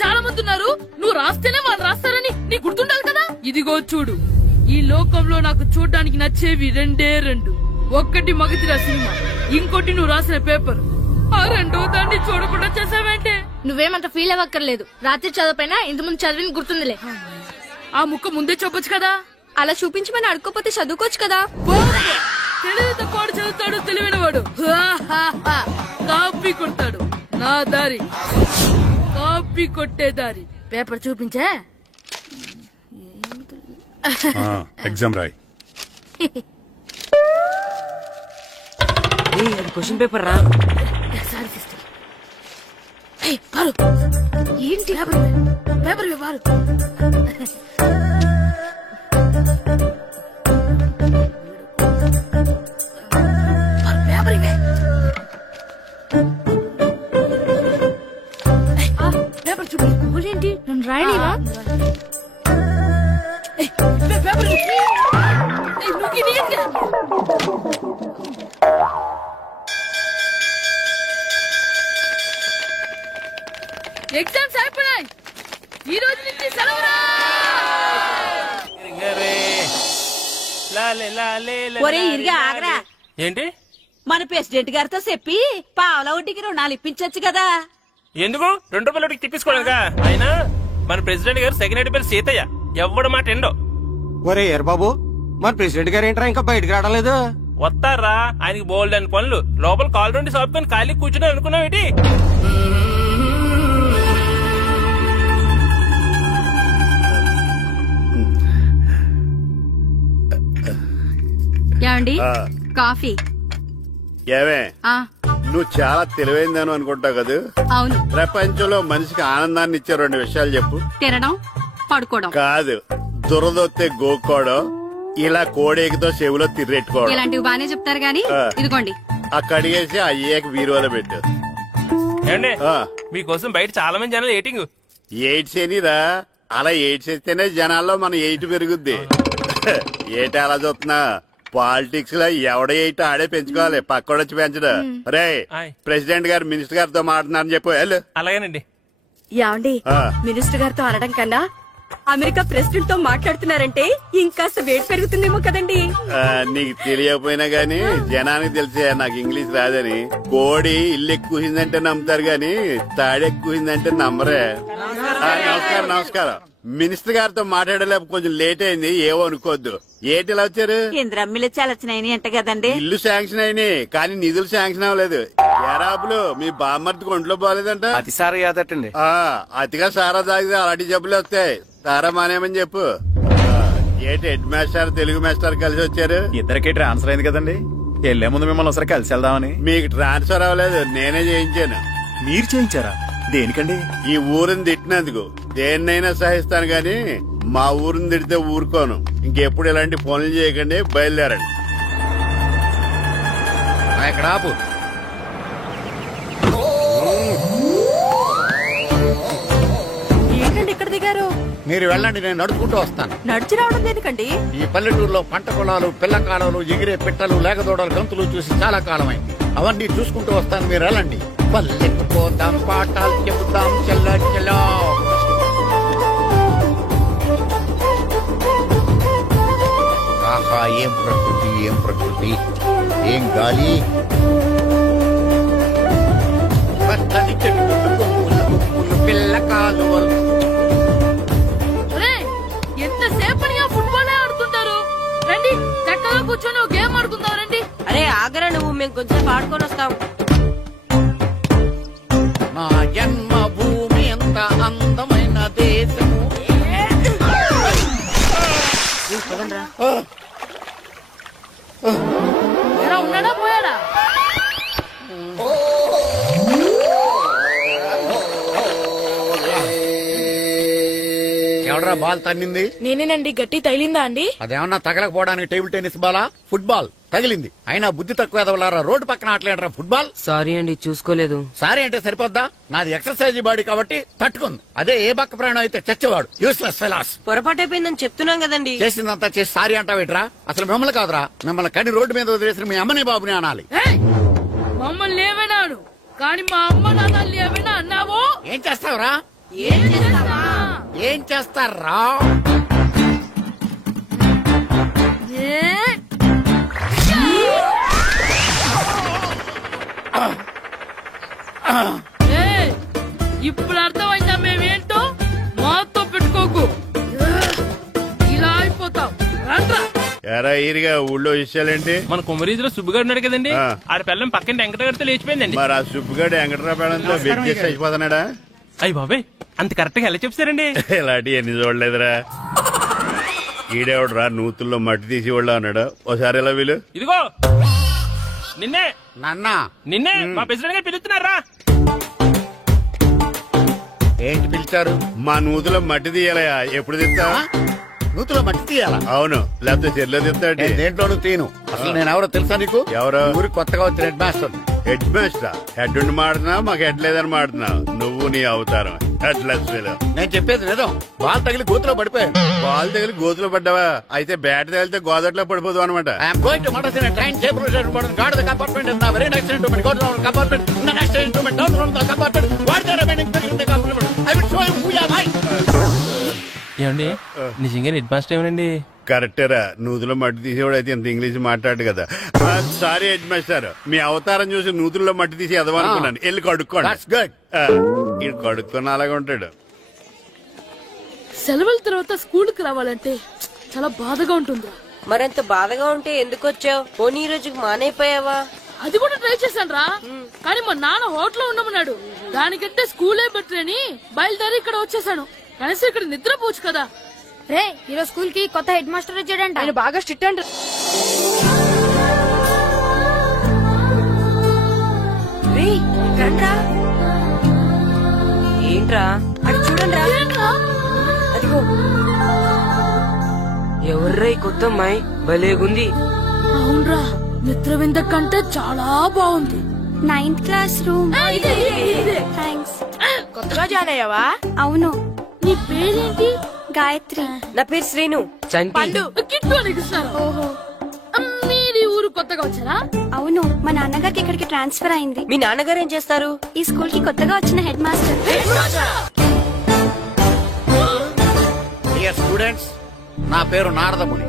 చాలా మంది ఉన్నారు. నువ్వు రాస్తేనే వాళ్ళు రాస్తారని నీ గుర్తుండాలి కదా. ఇదిగో చూడు, ఈ లోకంలో నాకు చూడడానికి నచ్చేవి రెండే రెండు. ఒక్కటి మగతిరా సినిమా, ఇంకోటి నువ్వు రాసిన పేపర్. ఆ రెండో దాన్ని చూడకుండా చేసావేంటే? నువ్వేమంత ఫీల్ అవ్వక్కర్లేదు. రాత్రి చదవపోయినా ఇంతకుముందు చదివిన గుర్తుందిలే. ఆ ముక్క ముందే చెప్పొచ్చు కదా. అలా చూపించమని అడుక్కోపోతే చదువుకోవచ్చు కదా. తెలివి తక్కువ చదువుతాడు, తెలివినవాడు కాపీ కొడతాడు. నా దారి కాపీ కొట్టే దారి. పేపర్ చూపించే. ఎగ్జామ్ రాయ్. అది క్వశ్చన్ పేపర్ రా. Sorry sister. ఏంటి పేపర్ వారు? పేపర్ చూపి. ఏంటి నన్ను రాయలేవా? పేపర్ ఎగ్జామ్స్ అయిపోయాయి. ఈ రోజు నుంచి సెలవురా. ఒరే ఇరిగా ఆగరా. ఏంటి? మన ప్రెసిడెంట్ గారితో చెప్పి పావలా వడ్డీకి రుణాలు ఇప్పించొచ్చు కదా. ఎందుకు? 2 రూపాయలు తిప్పించుకోలేదుగా. అయినా మన ప్రెసిడెంట్ గారు సెక్రటరీ సీతయ్య ఎవ్వడు మాట ఎండో. ఒరే బాబు, మన ప్రెసిడెంట్ గారు ఏంట్రా ఇంకా బయటకు రావడలేదు? వస్తారా, ఆయనకి బోల్డ్ అని పనులు. లోపల కాల్ నుండి సాపుకొని ఖాళీ కూర్చుని అనుకున్నావు ఏంటి? ఏమండి, కాఫీ. ఏవే నువ్వు చాలా తెలివైందని అనుకుంటావు కదా. అవును. ప్రపంచంలో మనిషికి ఆనందాన్ని ఇచ్చే 2 విషయాలు చెప్పు. తినడం, పడుకోవడం. కాదు, దురదొత్తే గోక్కోవడం, ఇలా కోడేకితో చెవులో తిర్రెట్టుకోవడం. ఇలాంటివి బానే చెప్తారు గాని ఇదిగోండి. కడిగేసి అయ్యాక వీరువాలో పెట్టు. మీకోసం బయట చాలా మంది జనాలు ఏటింగ్. ఎయిడ్స్ ఏనిరా, అలా ఎయిడ్స్ వేస్తేనే జనాల్లో మన ఎయిట్ పెరుగుద్ది. ఏటి అలా చూస్తున్నా? పాలిటిక్స్ లో ఎవడ ఎయిట్ ఆడే పెంచుకోవాలి, పక్కడొచ్చి పెంచడం. రే ప్రెసిడెంట్ గారు మినిస్టర్ గారితో మాట్లాడుతున్నారని చెప్పు. వెళ్ళు. అలాగేనండి. యాండి మినిస్టర్ గారితో అనడం కన్నా అమెరికా ప్రెసిడెంట్ తో మాట్లాడుతున్నారంటే ఇంకాస్త వేడి పెరుగుతుందేమో కదండి. నీకు తెలియకపోయినా గానీ జనానికి తెలిసే నాకు ఇంగ్లీష్ రాదని. కోడి ఇల్లు ఎక్కువసిందంటే నమ్ముతారు గాని తాడెక్కువసిందంటే నమ్మరే. నమస్కారం నమస్కారం. మినిస్టర్ గారితో మాట్లాడలేక కొంచెం లేట్ అయింది, ఏవో అనుకోవద్దు. ఏంటి ఇలా వచ్చారు? ఇంద్రమ్మిలు చాలచ్చినాయని అంట కదండి. ఇల్లు శాంక్షన్ అయినాయి కానీ నిధులు శాంక్షన్ అవ్వలేదు. ఎరాబులు మీ బామ్మర్తికి ఒంట్లో పోలేదంట. అతిసారి యాదటండి. అతిగా సారా తాగితే అలాంటి జబ్బులు వస్తాయి. సారా మానేమని చెప్పు. ఏంటి హెడ్ మాస్టర్ తెలుగు మాస్టర్ కలిసి వచ్చారు? ఇద్దరికి ట్రాన్స్ఫర్ అయింది కదండి, వెళ్లే ముందు మిమ్మల్ని ఒకసారి కలిసి వెళ్దామని. మీకు ట్రాన్స్ఫర్ అవ్వలేదు, నేనే చేయించాను. మీరు చేయించారా? దేనికండి? ఈ ఊరిని తిట్టినందుకు. దేన్నైనా సహిస్తాను గాని మా ఊరిని తిడితే ఊరుకోను. ఇంకెప్పుడు ఇలాంటి పనులు చేయకండి, బయలుదేరండి. ఇక్కడ ఆపు. ఏంటండి ఇక్కడ దిగారు? మీరు వెళ్ళండి, నేను నడుచుకుంటూ వస్తాను. నడిచి రావడం ఎందుకండి? ఈ పల్లెటూరులో పంట పొలాలు, పిల్ల కాలాలు, ఎగిరే పిట్టలు, లేకదోడలు, గంతులు చూసి చాలా కాలమైంది. అవన్నీ చూసుకుంటూ వస్తాను, మీరు వెళ్ళండి. పల్లెకు పోతాం, పాఠాలు చెబుతాం, చెల్లో. ఆహా, ఏం ప్రకృతి, ఏం ప్రకృతి, ఏం గాలి. పచ్చని చెట్లు, కొమ్ములు, పిల్ల కాలువలు. ఎంతసేపని ఆ ఫుట్బాల్ ఆడుతుంటారు? రండి చక్కగా కూర్చొని ఒక గేమ్ ఆడుకుందాం. రండి. అరే ఆగరా నువ్వు, మేము కొంచెం ఆడుకొని వస్తాం. నా జన్మ భూమి ఎంత అందమైన దేశము. ఉన్నాడా పోయాడా? ఎవడరా బాల్ తన్నింది? నేనేనండి. గట్టి తగిలిందా అండి? అదేమన్నా తగలకపోవడానికి టేబుల్ టెన్నిస్ బాలా, ఫుట్బాల్ తగిలింది. అయినా బుద్ధి తక్కువ ఎదవలారా, రోడ్డు పక్కన ఆటలేడరా ఫుట్బాల్. సారీ అండి, చూసుకోలేదు. సారీ అంటే సరిపోద్దా? నాది ఎక్సర్సైజ్ బాడీ కాబట్టి తట్టుకుంది. అదే ఏ బక్క ప్రాణం అయితే చచ్చేవాడు. Useless fellas. పొరపాటు అయిపోయిందని చెప్తున్నాం కదండి. చేసిందంతా చేసి సారీ అంటావేట్రా? అసలు మిమ్మల్ని కాదురా, మిమ్మల్ని కని రోడ్డు మీద వదిలేసిన మీ అమ్మని బాబుని అనాలి. మమ్మల్ని ఏమైనాడు కానీ మా అమ్మ నాన్నల్ని ఏమైనా అన్నావో? ఏం చేస్తావురా? ఏం చేస్తారా? ఇప్పుడు అర్థమైందా మేమేంటో? మాతో పెట్టుకోకు, ఇలా అయిపోతాం. ఎరా ఈరిగా ఊళ్ళో విషయాలేంటి? మన కుమరీజులో సుబ్బుగాడు ఉన్నాడు కదండి, ఆడ పిల్లం పక్కన వెంకటగారితో లేచిపోయిందండి. మరి ఆ సుబ్బుగాడు వెంకటరావు పిల్లంతో వెక్కేసి అయిపోతున్నాడా? అయ్యి బాబాయ్, అంత కరెక్ట్ గా ఎలా చెప్తారండి? ఇలాంటి ఎన్ని చూడలేదురా. ఈడేవడరా నూతుల్లో మట్టి తీసి వాళ్ళు అన్నాడు. ఓసారి ఎలా వీలు? ఇదిగో నిన్నే నిన్నే మా ప్రెసిడెంట్ గారు పిలుస్తున్నారా? ఏంటి పిలిచారు? మా నూతులో మట్టి తీయాలయా. ఎప్పుడు తీస్తా? నూతులో మట్టి తీయాలా? అవును, లేకపోతే చెర్లో తీస్తాడు. దేంట్లోనూ తీను. అసలు నేను ఎవరో తెలుసా నీకు? ఎవరో? ఊరి కొత్తగా వచ్చిన head master. Head master? Head ఉండి మాడుతున్నావు, మాకు హెడ్ లేదని మాడుతున్నావు. నువ్వు నీ అవతారం హెడ్లెస్. నేను చెప్పేది నిజం. బాల్ తగిలి గోతులో పడిపోయాను. బాల్ తగిలి గోతులో పడ్డావా? అయితే బ్యాట్ తగిలితే గోదట్లో పడిపోదు అనమాట. ఏమండి నిజంగా హెడ్ మాస్టర్ ఏమనండి? కరెక్టరా, నూతులో మట్టి తీసేవాడు అయితే ఇంత ఇంగ్లీష్ మాట్లాడు కదా. సారీ హెడ్ మాస్టర్, మీ అవతారం చూసి నూతుల్లో మట్టి తీసి ఎదవనుకున్నాను. వెళ్ళి కడుక్కోండి. ఇడు కడుక్కొని అలాగే ఉంటాడు. సెలవుల తర్వాత స్కూల్ కి రావాలంటే చాలా బాధగా ఉంటుంది. మరింత బాధగా ఉంటే ఎందుకు వచ్చావు? పోనీ ఈ రోజుకి మానైపోయావా? అది కూడా ట్రై చేశాను రా, కానీ మా నాన్న హోటల్లో ఉండమన్నాడు. దానికంటే స్కూలే బెటర్ అని బయలుదేరి ఇక్కడ వచ్చేసాను. కనీసం ఇక్కడ నిద్రపోవచ్చు కదా. రే, ఈరోజు స్కూల్ కి కొత్త హెడ్ మాస్టర్ వచ్చాడంట. ఆయన బాగా స్ట్రిక్ట్ అంట. ఎవడ్రా ఈ కొత్త అమ్మాయి భలేగుంది. అవునరా, మిత్రవింద కంటే చాలా బాగుంది. 9th class room. థ్యాంక్స్. కొత్తగా జాయిన్ అయ్యావా? అవును. నీ పేరేంటి? గాయత్రి. నా పేరు శ్రీను. పండు కిట్టు అని ఇస్తారు. ఓహో, మీరు ఈ ఊరు కొత్తగా వచ్చారా? అవును, మా నాన్నగారికి ఇక్కడికి ట్రాన్స్ఫర్ అయింది. మీ నాన్నగారు ఏం చేస్తారు? ఈ స్కూల్ కి కొత్తగా వచ్చిన హెడ్ మాస్టర్. డియర్ స్టూడెంట్స్, నా పేరు నారదముని.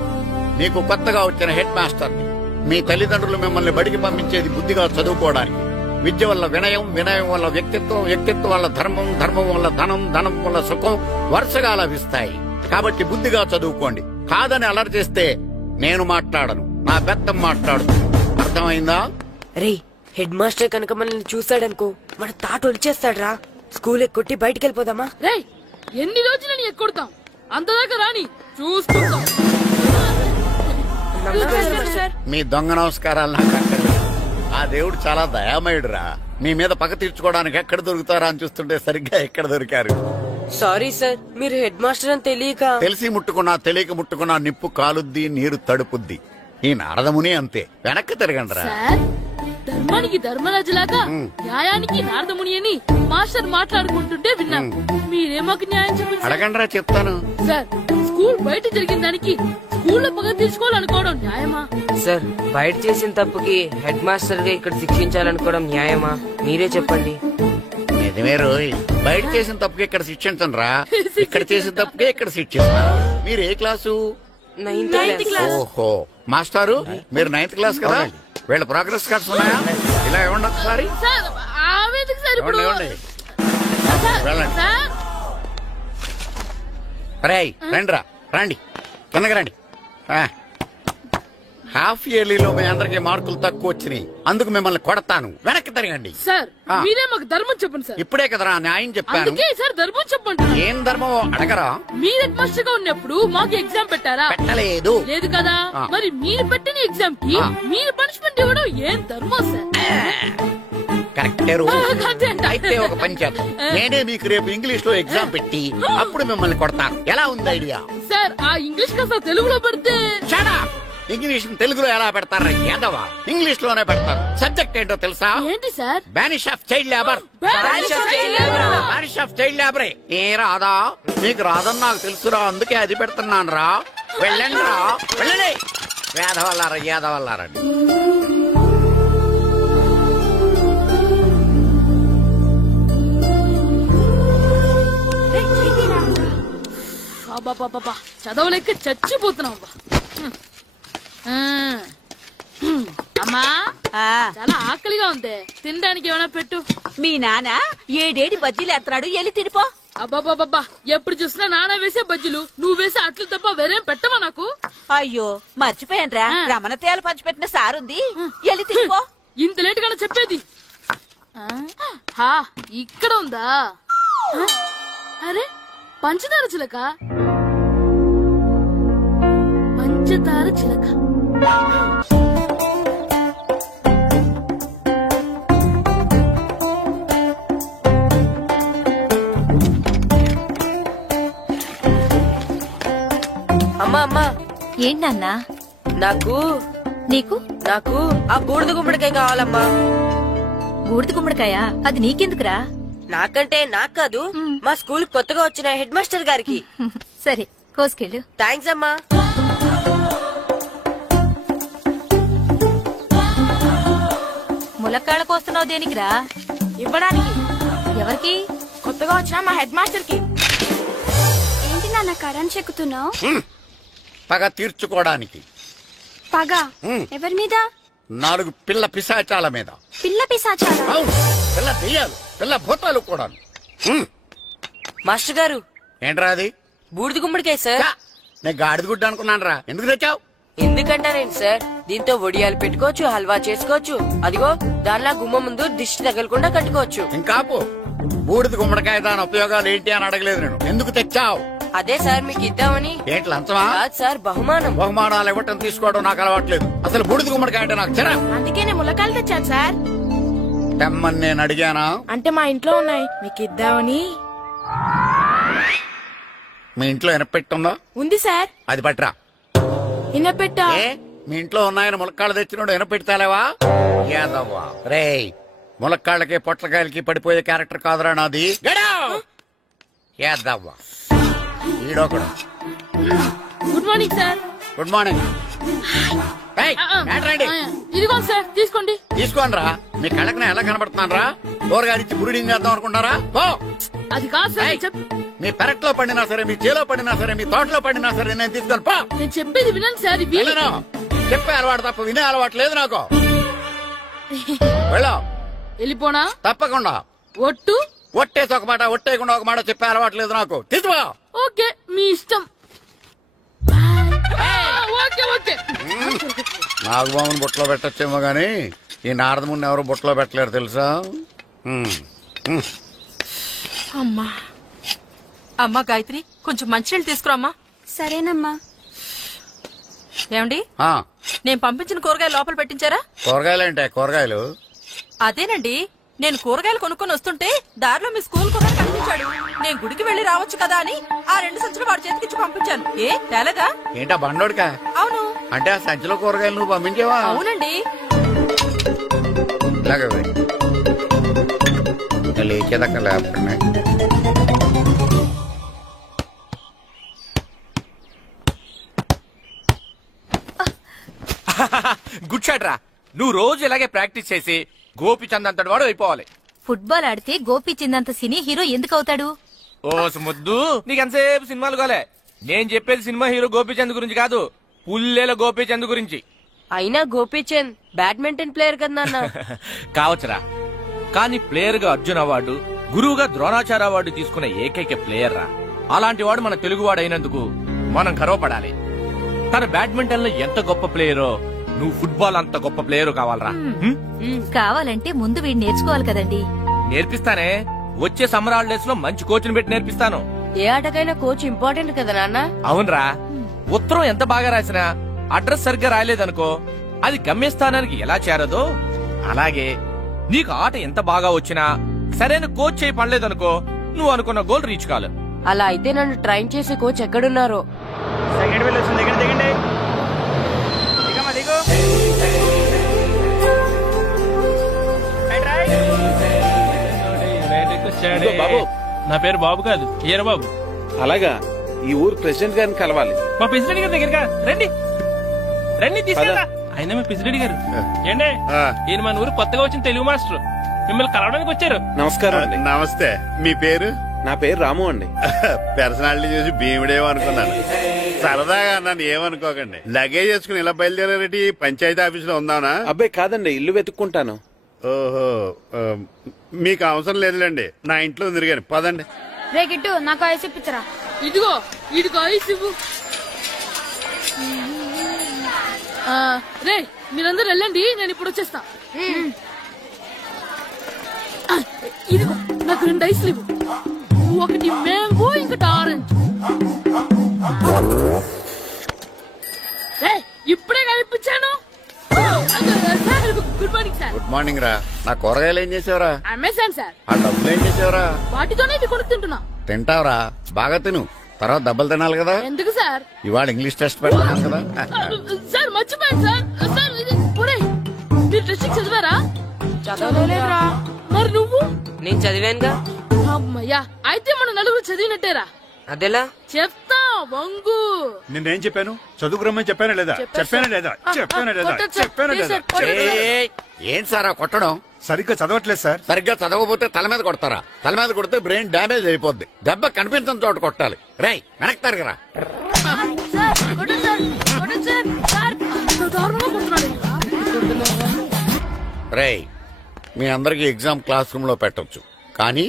మీకు కొత్తగా వచ్చిన హెడ్ మాస్టర్ని. మీ తల్లిదండ్రులు మిమ్మల్ని బడికి పంపించేది బుద్ధిగా చదువుకోవడానికి. విద్య వల్ల వినయం, వినయం వల్ల వ్యక్తిత్వం, వ్యక్తిత్వం వల్ల ధర్మం, ధర్మం వల్ల ధనం, ధనం వల్ల సుఖం వరుసగా లభిస్తాయి. కాబట్టి బుద్ధిగా చదువుకోండి. కాదని అలర్ చేస్తే నేను మాట్లాడను, నా బెత్తం మాట్లాడు. అర్థమైందా? రే, హెడ్ మాస్టర్ కనుక మనల్ని చూసాడనుకో మన తాట వచ్చేస్తాడ్రా. స్కూల్ ఎక్కొట్టి బయటికి వెళ్ళిపోదామా? రేయ్, ఎన్ని రోజులని ఎక్కొడతాం? అంతదాకా రాని చూసుకుంటాం. మీ దొంగ నమస్కారాలు నాకు అక్కర్లేదు. ఆ దేవుడు చాలా దయామయుడురా. మీ మీద పగ తీర్చుకోవడానికి ఎక్కడ దొరుకుతారా అని చూస్తుంటే సరిగ్గా ఎక్కడ దొరికారు. సారీ సార్, మీరు హెడ్ మాస్టర్ అని తెలియక. తెలిసి ముట్టుకున్నా తెలియక ముట్టుకున్నా నిప్పు కాలుద్ది, నీరు తడుపుద్ది. ఈ నారదముని అంతే. వెనక్కి తిరగండి రా. ధర్మానికి ధర్మరాజులాగా న్యాయానికి నారదముని అని మాస్టర్ మాట్లాడుకుంటుంటే విన్నాం. మీరే మాకు న్యాయం చెప్పండి. అడగండి రా, చెప్తాను. సార్, స్కూల్ బయట జరిగిన దానికి స్కూల్లో పగ తీసుకోవాలనుకోవడం న్యాయమా? సార్, బయట చేసిన తప్పుకి హెడ్ మాస్టర్ గా ఇక్కడ శిక్షించాలనుకోవడం న్యాయమా? మీరే చెప్పండి. నిజమే రోయ్, బయట చేసిన తప్పుకి ఇక్కడ శిక్షించండి రా. ఇక్కడ చేసిన తప్పుకే ఇక్కడ శిక్షిస్తారు. మీరు ఏ క్లాసు? 9th class. ఓహో, మాస్టారు మీరు 9th క్లాస్ కదా? వీళ్ళ ప్రోగ్రెస్ కార్డ్స్ ఉన్నాయా? ఇలా ఇవ్వండి ఒకసారి. వెళ్ళండి. రండి రా, రండి, కిందకి రండి. హాఫ్ ఇయర్లీలో మీ అందరికి మార్కులు తక్కువ వచ్చినాయి. అందుకు మిమ్మల్ని కొడతాను. వెనక్కి తిరగండి. సార్, మీరే మాకు ధర్మం చెప్పండి సార్. ఇప్పుడే కదరా న్యాయం చెప్పాను. అందుకే సార్ ధర్మం చెప్పండి. ఏం ధర్మం అడగరా? మీరు హెడ్ మాస్టర్ గా ఉన్నప్పుడు మాకు ఎగ్జామ్ పెట్టారా? పెట్టలేదు. లేదు కదా? మరి మీరు పెట్టిన ఎగ్జామ్ కి మీరు పనిష్మెంట్ ఇవ్వడం ఏం ధర్మం సార్? కరెక్టే. అయితే ఒక పని చేద్దాం. నేనే మీకు రేపు ఇంగ్లీష్ లో ఎగ్జామ్ పెట్టి అప్పుడు మిమ్మల్ని కొడతాను. ఎలా ఉంది ఐడియా? సార్, ఆ ఇంగ్లీష్ కాస్త తెలుగులో పెడితే. ఇంగ్లీష్ తెలుగులో ఎలా పెడతారా? యాదవా, ఇంగ్లీష్ లోనే పెడతారు. సబ్జెక్ట్ ఏంటో తెలుసా? ఏంటి sir? Banish of child labour. Banish of child లేబరే. ఏ రాదా? మీకు రాదని నాకు తెలుసురా, అందుకే అది పెడుతున్నాను రా. వెళ్ళండి రా, వెళ్ళండి. యాదవల్లారా, యాదవల్లారండి. చదవలేక చచ్చిపోతున్నాం. అమ్మా, చాలా ఆకలిగా ఉంది. తినడానికి ఏమైనా పెట్టు. మీ నాన్న ఏడేడి బజ్జీలు ఎత్తాడు, ఎల్లి తినిపో. అబ్బాబాబా, ఎప్పుడు చూసినా నాన్న వేసే బజ్జీలు, నువ్వు వేసే అట్లు తప్ప వేరేం పెట్టవా నాకు? అయ్యో, మర్చిపోయానురా, రమణ తేలు పంచిపెట్టిన సారుంది, ఎల్లి తినిపో. ఇంత లేట్ గా చెప్పేది. ఇక్కడ ఉందా? అరే, పంచదార చిలక. పంచదార చిలక. అమ్మా అమ్మా. ఏంటన్నా? నాకు నీకు నాకు ఆ బూడిద గుమ్మడికాయ కావాలమ్మా. బూడిద గుమ్మడికాయ? అది నీకెందుకురా? నాకంటే నాకు కాదు, మా స్కూల్ కొత్తగా వచ్చిన హెడ్ మాస్టర్ గారికి. సరే, కోసుకెళ్ళు. థ్యాంక్స్ అమ్మా. ములక్కాళ్ళ కోస్తున్నావు దేనికిరా? ఇవ్వడానికి. ఎవరికి? కొత్తగా వచ్చిన మా హెడ్ మాస్టర్ కి. ఏంటి నాన్న కరెంట్ చెక్కుతున్నావు? పగ తీర్చుకోవడానికి. పగ ఎవరి మీద? 4 పిల్ల పిశాచాల మీద. పిల్ల పిశాచాల? అవును, పిల్ల దెయ్యాలు, పిల్ల భూతాలు కూడా. మాస్టర్ గారు. ఏంట్రా అది? బూడిద గుమ్మడికాయ సార్. నేను గాడిద గుడ్డ అనుకున్నాను రా. ఎందుకు తెచ్చావు? ఎందుకంటారేంటి సార్, దీంతో వడియాలు పెట్టుకోవచ్చు, హల్వా చేసుకోవచ్చు. అదిగో దానిలా గుమ్మ ముందు దిష్టి తగలకుండా కట్టుకోవచ్చు. ఇంకాపు, బూడిద గుమ్మడికాయ దాని ఉపయోగాలు ఏంటి అని అడగలేదు నేను. ఎందుకు తెచ్చావు? అదే సార్ మీకు ఇద్దామని. ఏంటి లంచమా? కాదు సార్, బహుమానం. బహుమానాలు ఇవ్వటం తీసుకోవడం నాకు అలవాట్లేదు. అసలు బూడిద గుమ్మడికాయ అంటే నాకు చిరా. అందుకే నేను ములకాయలు తెచ్చాను సార్. తెమ్మని నేను అడిగానా? అంటే మా ఇంట్లో ఉన్నాయి, మీకు ఇద్దామని. మీ ఇంట్లో ఎనపెట్టుందా? ఉంది సార్. అది పట్రా. ఇనపెట్టా మీ ఇంట్లో ఉన్నాయని ములక్కాళ్ళు తెచ్చినోడు వినపెడతాలేవా యాదవ్వా రేయ్ ములక్కాళ్ళకి పొట్లకాయలకి పడిపోయే క్యారెక్టర్ కాదురా నాది యాదవ్వా ఈడొకడు good morning sir. Good morning ఇదిగో సార్ తీసుకోండి. తీసుకోండి రా. మీ కళ్ళకి నేను ఎలా కనబడుతున్నాను రా? కూరగాయలిచ్చి బ్రూడింగ్ చేద్దాం అనుకుంటారా? అది కాదు సార్. మీ పెరట్లో పండినా సరే, మీ చేలో పండినా సరే, మీ తోటలో పండినా సరే నేను తీసుకొని పో. నేను చెప్పేది వినండి సార్. చెప్పే అలవాటు తప్ప వినే అలవాటు లేదు నాకు. వెళ్ళావు వెళ్ళిపోనా? తప్పకుండా. ఒట్టు ఒట్టేసి ఒక మాట, ఒట్టేయకుండా ఒక మాట చెప్పే అలవాటు లేదు నాకు. తీసుకో. ఓకే మీ ఇష్టం. నాగబాబుని బుట్టలో పెట్టచ్చేమో గాని ఈ నారదముని ఎవరు బుట్టలో పెట్టలేరు తెలుసా? అమ్మా అమ్మా గాయత్రి, కొంచెం మంచినీళ్ళు తీసుకురామ్మా. సరేనమ్మా. ఏమండి, నేను పంపించిన కూరగాయలు లోపల పెట్టించారా? కూరగాయలేంటే కూరగాయలు? అదేనండి, నేను కూరగాయలు కొనుక్కొని వస్తుంటే దారిలో మీ స్కూల్ కుర్రాడు కనిపించాడు. నేను గుడికి వెళ్లి రావచ్చు కదా అని ఆ 2 సంచులు వాడి చేతికిచ్చి పంపించాను. ఏ తేలేదా? ఏంటా బండోడికా? అవును. అంటే ఆ సంచిలో కూరగాయలు నువ్వు పంపించేవా? అవునండి. లేచేదాకా లేకుండా గుడ్ షాట్ రా. నువ్వు రోజు ఇలాగే ప్రాక్టీస్ చేసి గోపిచంద్ అంతటి వాడు అయిపోవాలి. ఫుట్బాల్ ఆడితే గోపిచంద్ అంత సినీ హీరో ఎందుకు అవుతాడు? ఓ ముద్దు, నీకెంతసేపు సినిమాలు కాలే. నేను చెప్పేది సినిమా హీరో గోపిచంద్ గురించి కాదు, పుల్లేల గోపిచంద్ గురించి. అయినా గోపిచంద్ బ్యాడ్మింటన్ ప్లేయర్ కదా నాన్న. కావచ్చురా, కానీ ప్లేయర్ గా అర్జున్ అవార్డు, గురువుగా ద్రోణాచార్య అవార్డు తీసుకున్న ఏకైక ప్లేయర్ రా. అలాంటి వాడు మన తెలుగువాడు అయినందుకు మనం గర్వపడాలి. తన బ్యాడ్మింటన్ లో ఎంత గొప్ప ప్లేయరో నువ్వు ఫుట్బాల్ అంత గొప్ప ప్లేయర్ కావాలరా. కావాలంటే ముందు వీడు నేర్చుకోవాలి కదండి. నేర్పిస్తానే, వచ్చే సమ్మర్ హాలిడేస్ లో మంచి కోచ్ పెట్టి నేర్పిస్తాను. ఏ ఆటకైనా కోచ్ ఇంపార్టెంట్ కదా నాన్న. అవునరా, ఉత్తరం ఎంత బాగా రాసినా అడ్రస్ సరిగ్గా రాయలేదనుకో అది గమ్యస్థానానికి ఎలా చేరదో అలాగే నీకు ఆట ఎంత బాగా వచ్చినా సరైన కోచ్ చేయి పడలేదనుకో నువ్వు అనుకున్న గోల్ రీచ్ కాదు. అలా అయితే నన్ను ట్రైన్ చేసే కోచ్ ఎక్కడున్నారో. సెకండ్ వీల్ వచ్చింది, దిగండి. బాబు, నా పేరు బాబు కాదు, ఈయన బాబు. అలాగా, ఈ ఊరు ప్రెసిడెంట్ గారిని కలవాలి. మా ప్రెసిడెంట్ గారి దగ్గరగా రండి. రండి తీసుకెళ్ళా. ఆయన మీ ప్రెసిడెంట్ గారు. ఏండే, ఈయన మన ఊరు కొత్తగా వచ్చిన తెలుగు మాస్టర్, మిమ్మల్ని కలవడానికి వచ్చారు. నమస్కారం అండి. నమస్తే. మీ పేరు? నా పేరు రాము అండి. పర్సనాలిటీ చూసి భీముడేమో అనుకున్నాను. సరదాగా అన్నాను, ఏమనుకోకండి. లగేజ్ చేసుకుని ఇలా బయలుదేరేటి పంచాయతీ ఆఫీస్ లో ఉందానా? అబ్బాయి కాదండి, ఇల్లు వెతుక్కుంటాను. ఓహో, మీకు అవసరం లేదులేండి, నా ఇంట్లో తిరిగాను. పదండి. రే గిట్టు, నాకు ఐస్ ఇప్పించరా. ఇదిగో ఇదిగో ఐస్ ఇవ్వు. రే మీరందరూ వెళ్ళండి, నేను ఇప్పుడు వచ్చేస్తా. ఇదిగో నాకు 2 ఐస్లు ఇవ్వు. ఒకటి మ్యాంగో, ఇంకటి ఆరెంజ్. ఇప్పుడే ఇప్పించాను. Good morning sir. Good morning రా. నా కూరగాయలు ఏం చేసావురా? Amazon sir. ఆ డబ్బులు ఏం చేసావురా? వాటితోనే ఇది కొనుక్కుంటున్నా. తింటావురా, బాగా తిను. తర్వాత దెబ్బలు తినాలి కదా. ఎందుకు సార్? ఇవాళ ఇంగ్లీష్ టెస్ట్ పెడతాను కదా. సార్ మర్చిపోయాను సార్. సార్ మీరు టెస్టింగ్ చదివారా? చదవలేదురా. మరి నువ్వు? నేను చదివానుగా. అమ్మయ్యా, అయితే మన నలుగురు చదివినట్టేరా. అదెలా? చెప్తా వంగు. నిన్నేం చెప్పాను? చదువుకురమ్మని చెప్పానా లేదా? చెప్పానా లేదా? ఏం సార్ కొట్టడం? సరిగ్గా చదవట్లేదు సార్. సరిగ్గా చదవకపోతే తల మీద కొడతారా? తల మీద కొడితే బ్రెయిన్ డ్యామేజ్ అయిపోద్ది. దెబ్బ కనిపించిన చోట కొట్టాలి. రై వెనక్కి తరగరా. రేయ్, మీ అందరికి ఎగ్జామ్ క్లాస్ రూమ్ లో పెట్టొచ్చు, కానీ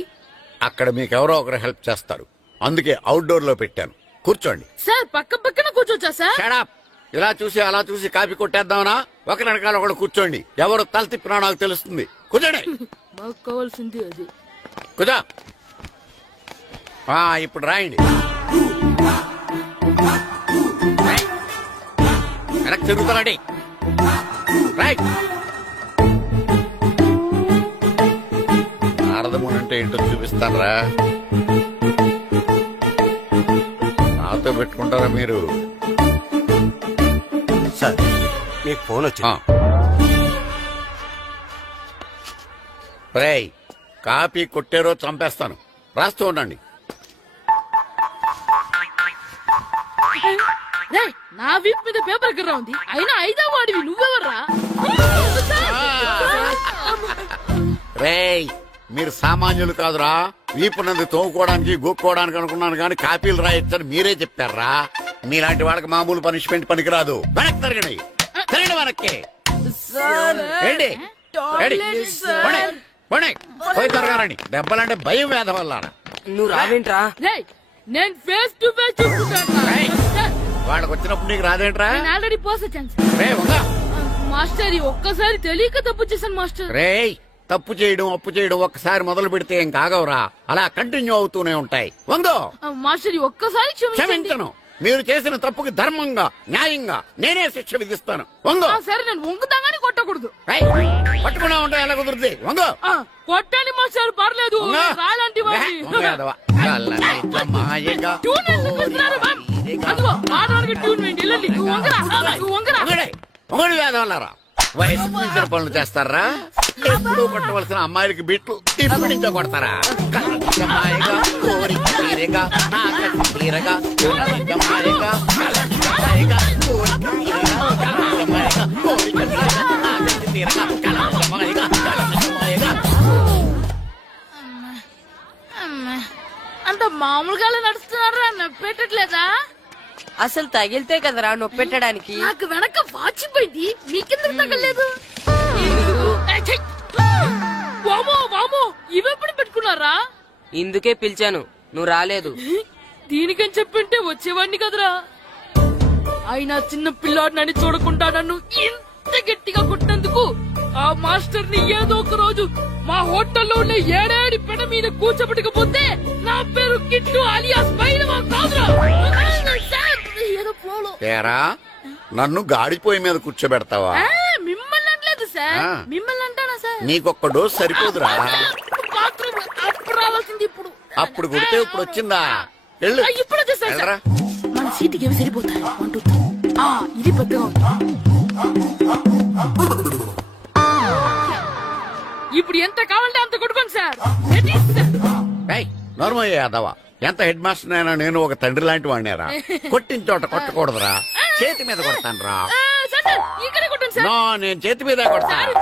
అక్కడ మీకెవరో ఒకరు హెల్ప్ చేస్తారు. అందుకే అవుట్డోర్ లో పెట్టాను. కూర్చోండి. సార్ పక్క పక్కన కూర్చోచ్చా సార్? Shut up. ఇలా చూసి అలా చూసి కాపీ కొట్టేద్దామనా? ఒకరి వెనకాల ఒకడు కూర్చోండి. ఎవరు తల తిప్పినా నాకు తెలుస్తుంది. కూర్చోండి. మాకు కావాల్సింది అది. కూర్చో. ఇప్పుడు రాయండి. వెనక్కి తిరుగుతారండి. రైట్. నారదముని అంటే ఏంటో చూపిస్తానరా. నాతో పెట్టుకుంటారా మీరు? సార్ మీకు ఫోన్ వచ్చింది. రేయ్, కాపీ కొట్టేరో చంపేస్తాను. రాస్తూ ఉండండి. రేయ్, నా వీప్ మీద పేపర్ కర్ర ఉంది, అయినా 5వ వాడివి నువ్వెవర్రా? రేయ్, మీరు సామాన్యులు కాదురా. వీపునంది తోముకోవడానికి గోక్కోవడానికి అనుకున్నాను కానీ కాపీలు రాయొచ్చని మీరే చెప్పారా. మీలాంటి వాళ్ళకి మామూలు పనిష్మెంట్ పనికిరాదు. వెనక్కి తిరగండి, తిరగండి వెనక్కి. ఏంటి పోయి తిరగారండి. దెబ్బలంటే భయం వేద వల్ల. నువ్వు రావేంట్రా? నేను ఫేస్ టు ఫేస్ చూసుకుంటాను. వాళ్ళకి వచ్చినప్పుడు నీకు రాదేంట్రా? Already పోసొచ్చాను master. ఒక్కసారి తెలియక తప్పు చేశాను మాస్టర్. రేయ్, తప్పు చేయడం అప్పు చేయడం ఒక్కసారి మొదలు పెడితే ఏం కాగవరా, అలా కంటిన్యూ అవుతూనే ఉంటాయి. వందో మాస్టర్, ఒక్కసారి క్షమించను. మీరు చేసిన తప్పుకి ధర్మంగా న్యాయంగా నేనే శిక్ష విధిస్తాను. వందో. సరే, నేను వంగుతాగాని కొట్టకూడదు. పట్టుకున్నా ఉంటా ఎలా కుదురుతుంది. వందో. కొట్టండి మాస్టర్, పర్లేదు. రాలాంటి వేదవల్లారా, వయసు మించిన పనులు చేస్తారా? ఎప్పుడూ కొట్టవలసిన అమ్మాయిలకి బిట్లు ఇప్పుడు నుంచో కొడతారా? కలజమాయగా కోరిక తీరగా నా కసి తీరగా కలజమాయగా కలజమాయగా కోరిక తీరగా కలజమాయగా కోరిక తీరగా నా కసి తీరగా కలజమాయగా కలజమాయగా. అంత మామూలుగా నడుస్తున్నారా? నొప్పెట్టట్లేదా? అసలు తగిలితే కదరా నొప్పెట్టడానికి. నాకు వెనక వాచిపోయింది, మీకెందుకు తగలేదు? వామో, ఇవెప్పుడు పెట్టుకున్నారా? ఇందుకే పిలిచాను, నువ్వు రాలేదు. దీనికని చెప్పింటే వచ్చేవాడిని కదరా. అయినా చిన్న పిల్లాడినని చూడకుండా నన్ను ఇంత గట్టిగా కొట్టినందుకు ఆ మాస్టర్ ని ఏదో ఒక రోజు మా హోటల్లో ఉన్న 7 పెడ మీద కూర్చోబెట్టకపోతే నా పేరు కిట్టు అలియాస్ బైరవా కాదురా. తేరా, నన్ను గాడిపోయి మీద కూర్చోబెడతావా? మిమ్మల్ని అనలేదు సార్, మిమ్మల్ని అంటానా సార్? నీకొక్క డోస్ సరిపోదురా. అప్పుడు రావాల్సింది ఇప్పుడు. అప్పుడు కొడితే ఇప్పుడు వచ్చిందా? ఇప్పుడు వచ్చేసా మన సీటుకి ఏమి సరిపోతాయి. 1 2 3. ఇది పెద్దగా ఉంది. ఇప్పుడు ఎంత కావాలంటే అంత కొట్టుకోండి సార్. నోర్మల్ యాదవ, ఎంత హెడ్ మాస్టర్ అయినా నేను ఒక తండ్రి లాంటి వాడినేరా. కొట్టిన చోట కొట్టకూడదురా, చేతి మీద కొడతాను రా. నేను చేతి మీద కొడతాను.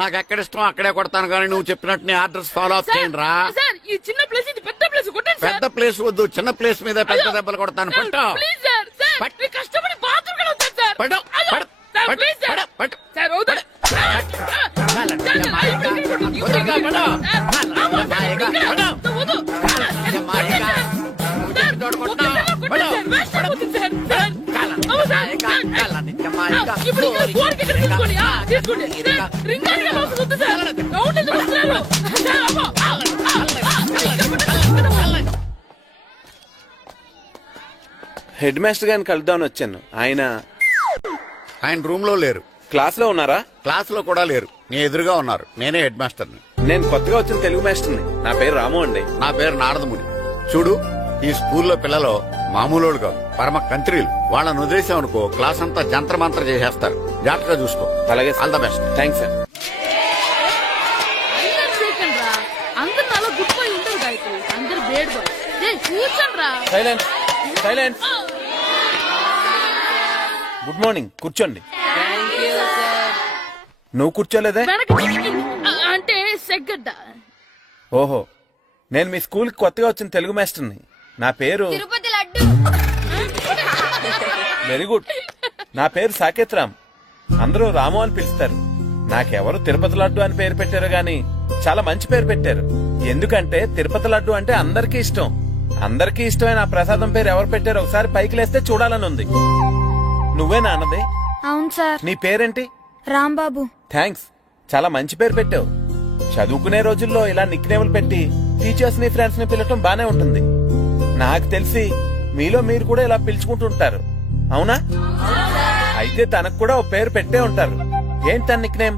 నాకు ఎక్కడ ఇష్టం అక్కడే కొడతాను, కానీ నువ్వు చెప్పినట్టు నీ ఆర్డర్స్ ఫాలో అప్ చేయండి రా. పెద్ద ప్లేస్ వద్దు, చిన్న ప్లేస్ మీద పెద్ద దెబ్బలు కొడతాను. పట్టు హెడ్ మాస్టర్ గారిని కలుద్దామని వచ్చాను. ఆయన రూమ్ లో లేరు. క్లాస్ లో ఉన్నారా? క్లాస్ లో కూడా లేరు, నీ ఎదురుగా ఉన్నారు. నేనే హెడ్ మాస్టర్ ని. నేను కొత్తగా వచ్చిన తెలుగు మాస్టర్ని. నా పేరు రాము అండి. నా పేరు నారదముని. చూడు, ఈ స్కూల్లో పిల్లలు మామూలు కాదు, పరమ కంత్రీలు. వాళ్ళని వదిలేసామనుకో క్లాస్ అంతా జంత్ర మంత్ర చేసేస్తారు. జాగ్రత్తగా చూసుకో. అలాగే, all the best. Thanks sir. అందరు నాలో గుడ్ బాయ్ ఉంటారు గాయత్రి, అందరు బేడ్ బాయ్. కూర్చోండి రా. Silence, silence. గుడ్ మార్నింగ్, కూర్చోండి. నువ్వు కూర్చోలేదే? అంటే సెగ్గడ్డ. ఓహో, నేను మీ స్కూల్ కి కొత్తగా వచ్చిన తెలుగు మాస్టర్ని. నా పేరు వెరీ గుడ్. నా పేరు సాకేత్ రామ్. అందరూ రాము అని పిలుస్తారు. నాకెవరు తిరుపతి లడ్డు అని పేరు పెట్టారు గాని చాలా మంచి పేరు పెట్టారు. ఎందుకంటే తిరుపతి లడ్డు అంటే అందరికీ ఇష్టం. అందరికీ ఇష్టమైన ఆ ప్రసాదం పేరు ఎవరు పెట్టారు ఒకసారి పైకి లేస్తే చూడాలని ఉంది. నువ్వేనా అన్నది? అవును సార్. నీ పేరేంటి? రాంబాబు. థ్యాంక్స్, చాలా మంచి పేరు పెట్టావు. చదువుకునే రోజుల్లో ఇలా నిక్నేములు పెట్టి టీచర్స్ ని ఫ్రెండ్స్ ని పిలవటం బానే ఉంటుంది. నాకు తెలిసి మీలో మీరు కూడా ఇలా పిలుచుకుంటుంటారు, అవునా? అయితే తనకు కూడా ఓ పేరు పెట్టే ఉంటారు. ఏంటి తన నిక్నేమ్?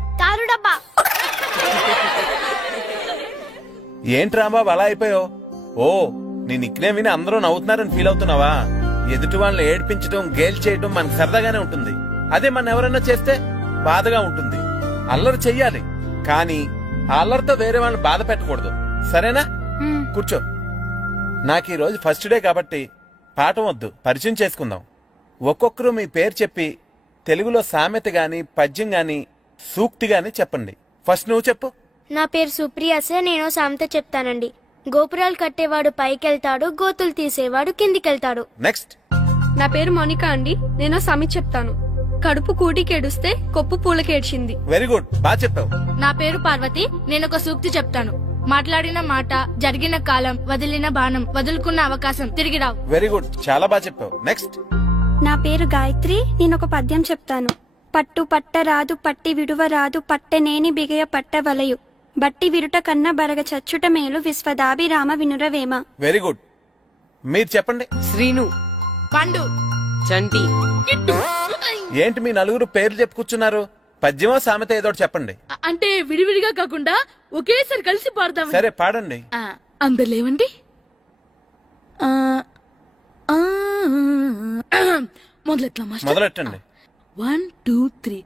ఏంటి రాంబాబు అలా అయిపోయావు? ఓ, నీ నిక్నేమ్ విని అందరూ నవ్వుతున్నారని ఫీల్ అవుతున్నావా? ఎదుటి వాళ్ళని ఏడ్పించడం గేల్ చేయడం మనకు సరదాగానే ఉంటుంది. అదే మన ఎవరన్నా చేస్తే బాధగా ఉంటుంది. అల్లరి చెయ్యాలి, కానీ ఆ అల్లరితో వేరే వాళ్ళని బాధ పెట్టకూడదు. సరేనా? కూర్చో. నాకు ఈ రోజు ఫస్ట్ డే కాబట్టి పాఠం వద్దు, పరిచయం చేసుకుందాం. ఒక్కొక్కరు మీ పేరు చెప్పి తెలుగులో సామెత గాని పద్యం గాని సూక్తి గాని చెప్పండి. ఫస్ట్ నువ్వు చెప్పు. నా పేరు సుప్రియ సార్. నేను సామెత చెప్తానండి. గోపురాలు కట్టేవాడు పైకెళ్తాడు, గోతులు తీసేవాడు కిందికెళ్తాడు. నెక్స్ట్. నా పేరు మోనికా అండి. నేను సామెత చెప్తాను. కడుపు కూటికేడుస్తే కొప్పు పూలకేడ్చింది. వెరీ గుడ్, బాగా చెప్పావు. నా పేరు పార్వతి. నేను ఒక సూక్తి చెప్తాను. మాట్లాడిన మాట, జరిగిన కాలం, వదిలిన బాణం, వదులుకున్న అవకాశం తిరిగి రావు. వెరీ గుడ్, చాలా బాగా చెప్పావు. నెక్స్ట్. నా పేరు గాయత్రి. నేను ఒక పద్యం చెప్తాను. పట్టు పట్ట రాదు పట్టి విడువ రాదు పట్టెనేని బిగయ పట్ట వలయు బట్టి విరుట కన్న బరగ చచ్చుట మేలు విశ్వదాభిరామ వినురవేమ. Very good. మీరు చెప్పండి. శ్రీను, పండు, చంటి. ఏంటి మీ నలుగురు పేర్లు చెప్పు కూర్చున్నారు? పద్యమో సామెత ఏదో చెప్పండి. అంటే విడివిడిగా కాకుండా ఒకేసారి కలిసి పాడదాం. సరే, పాడండి. అందరు లేవండి. మొదలెట్టండి. 1 2 3.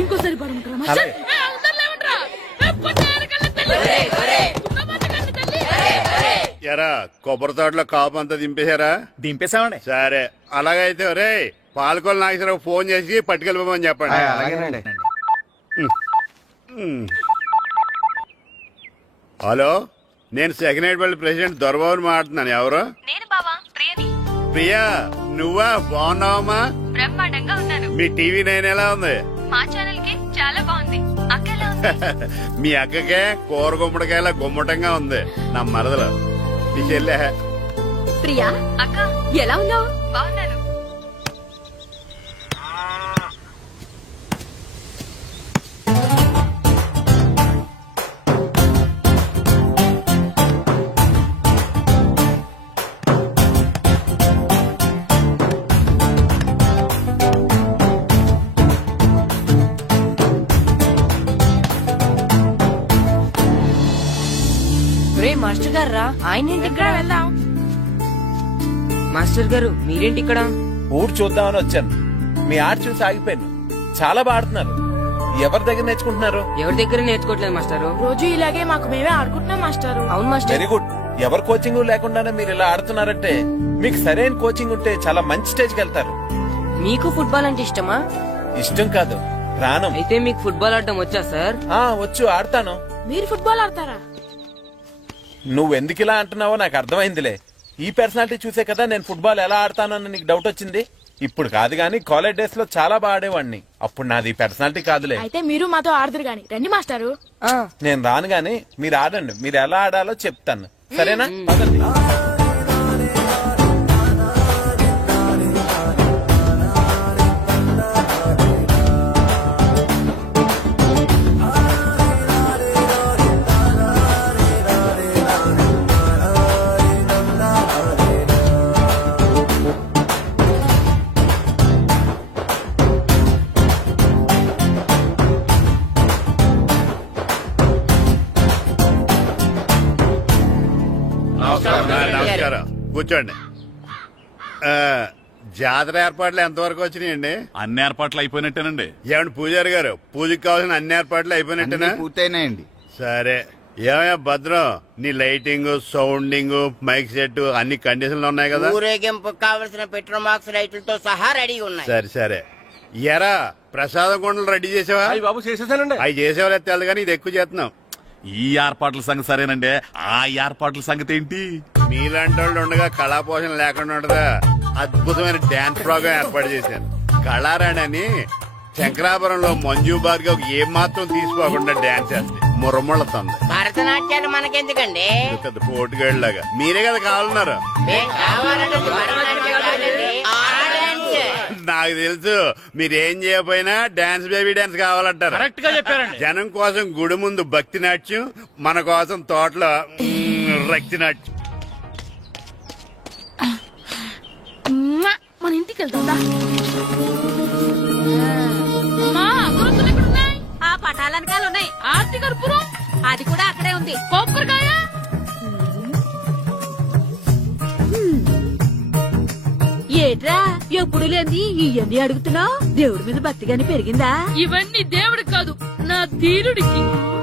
ఇంకోసారి పడమంటారా? ఎరా కొబ్బరి తోటలో కాపు అంతా దింపేశారా? దింపేశామండి. సరే, అలాగైతే రే పాలకొల్లు నాగేశ్వరరావు ఫోన్ చేసి పట్టుకెళ్ళిపోమని చెప్పండి. హలో, నేను సెకండ్ హెడ్ పల్లి ప్రెసిడెంట్ దొరబాబుని మాట్లాడుతున్నాను. ఎవరు? ప్రియా, నువ్వా? బాగున్నావమ్మా? బ్రహ్మాండంగా ఉన్నాను. మీ టీవీ 9 ఎలా ఉంది? మా ఛానల్ కి చాలా బాగుంది. మీ అక్కకే కూర గుమ్మడికాయల గుమ్మటంగా ఉంది. నా మరదలు నీ చెల్లె. ప్రియా అక్క ఎలా ఉన్నావు? బాగున్నాను. మాస్టర్ గారు రా. ఆయనేంటి ఇక్కడ? వెళ్దాం. మాస్టర్ గారు మీరేంటి ఇక్కడ? ఊరు చూద్దామని వచ్చాను. మీ ఆట చూసి ఆగిపోయాను. చాలా బాడుతున్నారు. ఎవరి దగ్గర నేర్చుకుంటున్నారు? ఎవరి దగ్గర నేర్చుకోవట్లేదు మాస్టారు. రోజు ఇలాగే మాకు మేమే ఆడుకుంటున్నాం మాస్టారు. అవును మాస్టర్. Very good. ఎవరి కోచింగ్ లేకుండానే మీరు ఇలా ఆడుతున్నారంటే మీకు సరైన కోచింగ్ ఉంటే చాలా మంచి స్టేజ్కి వెళ్తారు. మీకు ఫుట్బాల్ అంటే ఇష్టమా? ఇష్టం కాదు, ప్రాణం. అయితే మీకు ఫుట్బాల్ ఆడటం వచ్చా సార్? వచ్చు, ఆడతాను. మీరు ఫుట్బాల్ ఆడతారా? నువ్వెందుకు ఇలా అంటున్నావో నాకు అర్థమైందిలే. ఈ పర్సనాలిటీ చూసే కదా నేను ఫుట్బాల్ ఎలా ఆడతానని నీకు డౌట్ వచ్చింది. ఇప్పుడు కాదు గానీ కాలేజ్ డేస్ లో చాలా బాగా ఆడేవాడిని. అప్పుడు నాది పర్సనాలిటీ కాదులే. అయితే మీరు మాతో ఆడదురు గాని రండి మాస్టారు. నేను రాను గాని మీరు ఆడండి. మీరు ఎలా ఆడాలో చెప్తాను, సరేనా? పదండి. నమస్కారం, కూర్చోండి. జాతర ఏర్పాట్లు ఎంతవరకు వచ్చినాయండి? అన్ని ఏర్పాట్లు అయిపోయినట్టేనండి. ఏమండి పూజారి గారు, పూజకి కావాల్సిన అన్ని ఏర్పాట్లు అయిపోయినట్టేనా? పూర్తయినాయండి. సరే, ఏమయ్యా భద్రం, నీ లైటింగ్, సౌండింగ్, మైక్ సెట్ అన్ని కండిషన్లు ఉన్నాయి కదా? ఊరేగింపు కావలసిన పెట్రోల్ మార్క్స్ లైట్లతో సహా రెడీ ఉన్నాయి. సరే సరే. ఎరా ప్రసాదం కొండలు రెడీ చేసావా? బాబు చేసేసానండి. అవి చేసేవాళ్ళు తెలు కానీ ఇది ఎక్కువ చేస్తున్నాం. ఈ ఏర్పాట్ల సంగతి సరేనండి, ఆ ఏర్పాట్ల సంగతి ఏంటి? మీలాంటి వాళ్ళు ఉండగా కళాపోషణ లేకుండా ఉండదా? అద్భుతమైన డాన్స్ ప్రోగ్రాం ఏర్పాటు చేశాను. కళారాణి అని శంకరాపురంలో మంజు భార్గవ్ ఏం మాత్రం తీసుకోకుండా డాన్స్ చేస్తే మురముళ్ళతుంది. భరతనాట్యాలు మనకెందుకండి? పెద్ద పోటుగాళ్ళలాగా మీరే కదా కావాలన్నారు. నాకు తెలుసు మీరేం చేయకపోయినా డాన్స్ బేబీ డాన్స్ కావాలంటారు. కరెక్ట్ గా చెప్పారండి. జనం కోసం గుడి ముందు భక్తి నాట్యం, మన కోసం తోటలో రక్తి నాట్యం. మన ఇంటి ఇంటికి వెళ్తా. అమ్మా అగరొత్తులు ఎక్కడున్నాయి? ఆ పటాలనకాలు ఉన్నాయి. ఆర్తి కర్పూరం అది కూడా అక్కడే ఉంది. కొబ్బరికాయ ఏట్రా ఎప్పుడు లేని ఇవన్నీ అడుగుతున్నావు? దేవుడి మీద భక్తిగాని పెరిగిందా? ఇవన్నీ దేవుడికి కాదు, నా ధీరుడికి.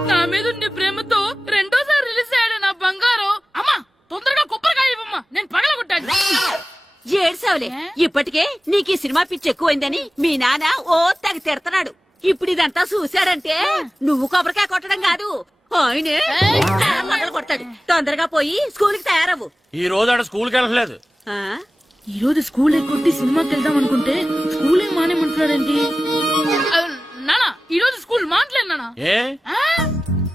నా మీద ఉండే ప్రేమతో రెండోసారి రిలీజ్ అయ్యాడు నా బంగారం. అమ్మా తొందరగా కొబ్బరికాయ ఇవ్వమ్మా, నేను పగలగొట్టాను. ఏడ్సావులే, ఇప్పటికే నీకు ఈ సినిమా పిచ్చి ఎక్కువైందని మీ నాన్న ఓ తెగ తిడతాడు. ఇప్పుడు ఇదంతా చూశాడంటే నువ్వు కొబ్బరికాయ కొట్టడం కాదు, ఆయనే మొదలు కొడతాడు. తొందరగా పోయి స్కూల్ కి తయారవు. ఈ రోజు ఆడ స్కూల్కి వెళ్ళలేదు. ఈ రోజు స్కూల్ ఎక్కొట్టి సినిమాకి వెళ్దాం అనుకుంటే స్కూల్ ఏం మానేమంటున్నాడండి. నానా ఈ రోజు స్కూల్ మానట్లేదు నానా.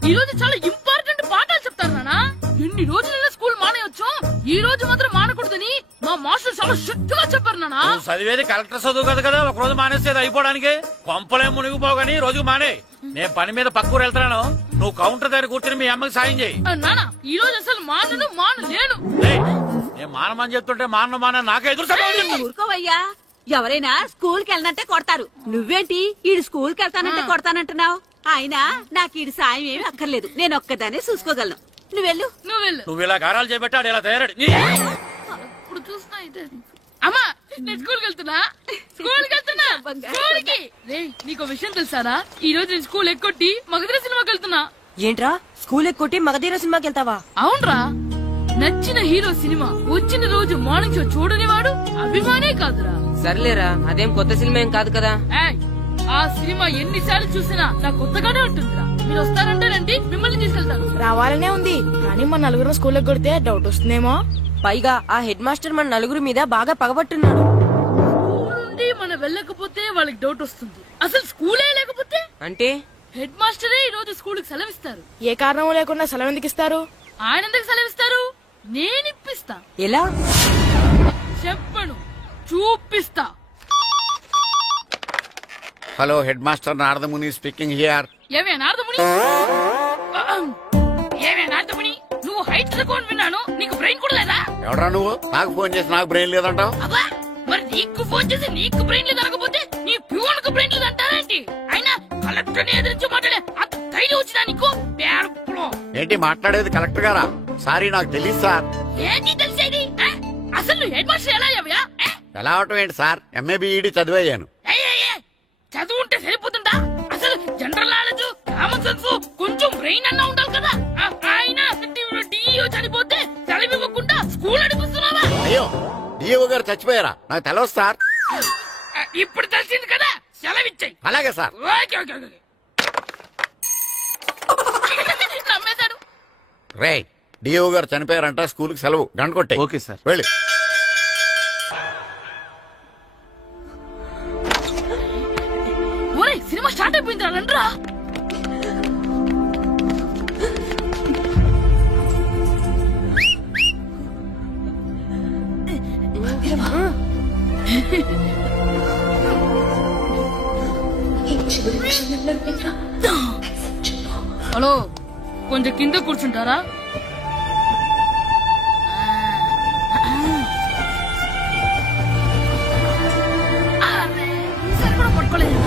ఈ రోజు చాలా ఇంపార్టెంట్ పాఠాలు చెప్తారు నానా. ఎన్ని రోజులైనా స్కూల్ మానేయొచ్చు, ఈ రోజు మాత్రం మానకూడదని మా మాస్టర్ చాలా స్ట్రిక్ట్ గా చెప్పారు నానా. చదివేది కలెక్టర్ చదువు కదా కదా, ఒక రోజు మానేసేది అయిపోవడానికి. కొంపలేం మునిగిపోగాని రోజుకు మానే. నేను పని మీద పక్కూరు వెళ్తున్నాను, నువ్వు కౌంటర్ దగ్గర కూర్చొని మీ అమ్మకి సాయం చేయి. నానా ఈ రోజు అసలు మానలేను. నేను మానమని చెప్తుంటే మాన నాకే ఎదురు ఊరుకోవయ్యా, ఎవరైనా స్కూల్ కి వెళ్ళనంటే కొడతారు. నువ్వేంటి ఈడు స్కూల్ కి వెళ్తానంటే కొడతానంటున్నావు? అయినా నాకు ఈడు సాయం ఏమి అక్కర్లేదు, నేను ఒక్కదానే చూసుకోగలను. నువ్వెళ్ళు. నువ్వు ఇలా గారాలు చేపెట్టాడు ఇలా తయారాడు. ఇప్పుడు చూస్తా అయితే. అమ్మా నేను స్కూల్ కి వెళ్తున్నా. స్కూల్ కి నీకు విషయం తెలుసారా? ఈ రోజు నేను స్కూల్ ఎక్కొట్టి మగధీర సినిమాకి వెళ్తున్నా. ఏంట్రా స్కూల్ ఎక్కొట్టి మగధీర సినిమాకి వెళ్తావా? అవునరా, నచ్చిన హీరో సినిమా వచ్చిన రోజు మార్నింగ్ షో చూడని వాడు అభిమానే కాదురా. సర్లేరా, అదేం కొత్త సినిమా ఏం కాదు కదా. ఆ సినిమా ఎన్నిసార్లు చూసినా నాకు కొత్తగానే ఉంటుందిరా. మీరు వస్తారంటే రండి, మిమ్మల్ని తీసుకెళ్తాను. రావాలనే ఉంది, కానీ మన నలుగురు స్కూల్ కొడితే డౌట్ వస్తుందేమో. పైగా ఆ హెడ్ మాస్టర్ మన నలుగురు మీద బాగా పగబట్టున్నాడు. నుండి మనం వెళ్ళకపోతే వాళ్ళకి డౌట్ వస్తుంది. అసలు స్కూలే లేకపోతే అంటే హెడ్ మాస్టరే ఈ రోజు స్కూల్ కి సెలవిస్తారు. ఏ కారణం లేకుండా సెలవు ఎందుకు ఇస్తారు? ఆయన ఎందుకు సెలవిస్తారు? నేను ఇప్పిస్తా. ఎలా చెప్పను, చూపిస్తా. Hello, head master Naradamuni speaking here. ఏమే నారదముని, నువ్వు హైట్ రికార్డ్ విన్నాను, నీకు బ్రెయిన్ కూడా లేదా? ఎవడా నువ్వు? నాకు ఫోన్ చేసి నాకు బ్రెయిన్ లేదంటావు? మరి నీకు ఫోన్ చేసి నీకు బ్రెయిన్ లేదనకపోతే నీ ప్యూన్ కు బ్రెయిన్ లేదంటారేంటి? అయినా కలెక్టర్ ని ఎదిరించి మాట్లాడే అంత ధైర్యం వచ్చినా నీకు? ఏంటి మాట్లాడేది? కలెక్టర్ గారా? సారీ, నాకు తెలియదు సార్. ఏంటి తెలిసేది? అసలు నువ్వు హెడ్ మాస్టర్ ఎలా అయ్యావా? ఎలా అవటం ఏంటి సార్? MA B Ed చదివయ్యాను. చదువు ఉంటే సరిపోతుందా? అసలు జనరల్ నాలెడ్జ్, కామన్ సెన్స్, కొంచెం బ్రెయిన్ అన్నా ఉండాలి కదా. ఆయన డిఇఓ చనిపోతే సెలవివ్వకుండా స్కూల్ అడిపిస్తున్నావా? అయ్యో, డిఓ గారు చచ్చిపోయారా? నాకు తెలవదు సార్. ఇప్పుడు తెలిసింది కదా, సెలవిచ్చాయి. అలాగే సార్. నమ్మేశాడు. రే, డిఓ గారు చనిపోయారంట, స్కూల్ కి సెలవు. గంట కొట్టే. Okay sir. వెళ్ళి. సినిమా స్టార్ట్ అయిపోయింది రండ్రా. హలో, కొంచెం కింద కూర్చుంటారా? పట్టుకోలేదు.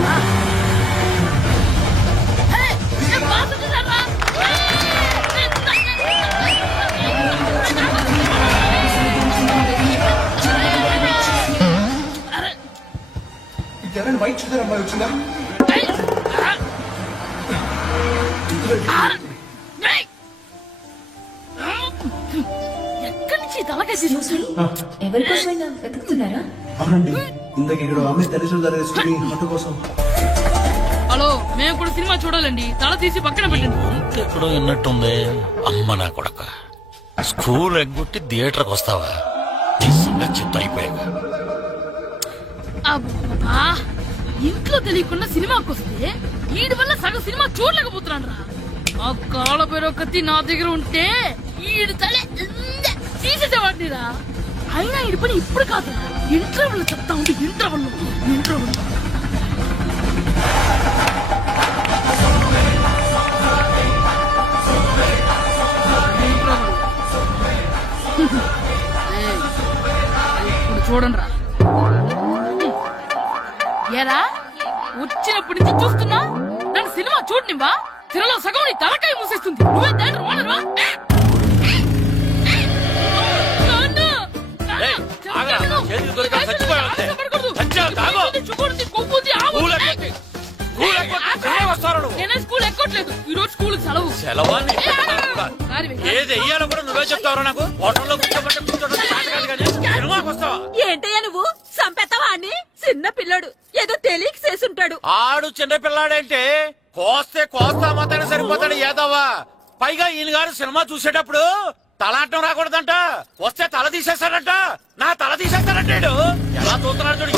వైట్ షుగర్ అమ్మాయి వచ్చిందా? ఎక్కడి నుంచి తలకేసి ఎవరికోసమైనా వెతుకుతున్నారా? అవునండి, ఇందాక ఇక్కడ అమ్మాయి తల్లిదండ్రులు ధరేసుకుని మట్టు కోసం. హలో, మేము కూడా సినిమా చూడాలండి, తల తీసి పక్కన పెట్టండి. ఎక్కడో విన్నట్టుంది. అమ్మ నా కొడక, స్కూల్ ఎగ్గొట్టి థియేటర్కి వస్తావా? చెత్త అయిపోయాక అబ్బా, ఇంట్లో తెలియకుండా సినిమాకి వస్తే వీడి వల్ల సగం సినిమా చూడలేకపోతున్నాను రా. ఆ కాళ్ళ పేరు కత్తి నా దగ్గర ఉంటే ఈడు తలే తీసేసేవాడిని రా. అయినా ఈడి పని ఇప్పుడు కాదు, ఇంటర్వెల్ చెప్తా ఉంటే ఇంటర్వెల్ ఇప్పుడు చూడండి రా. ఏరా వచ్చినప్పటి నుంచి చూస్తున్నా నన్ను సినిమా చూడనివ్వా తిరలో సగం నీ తలకాయ మూసేస్తుంది నువ్వే థియేటర్ ఓనర్వా నేనే స్కూల్ ఎక్కట్లేదు ఈ రోజు స్కూల్ సెలవు ఏది వెయ్యాలో కూడా నువ్వే చెప్తావు నాకు హోటల్లో ఏంటయ్యా నువ్వు సంపెత్తవా అని చిన్న పిల్లడు ఏదో తెలియక చేసుంటాడు. ఆడు చిన్న పిల్లాడంటే కోస్తే కోస్తా మాత్రమే సరిపోతాడు ఏదవ్వా. పైగా ఈయన గారు సినిమా చూసేటప్పుడు తలాటం రాకూడదంట, వస్తే తల తీసేస్తాడంట. నా తల తీసేస్తాడంటాడు. ఎలా చూస్తున్నాడు చూడు.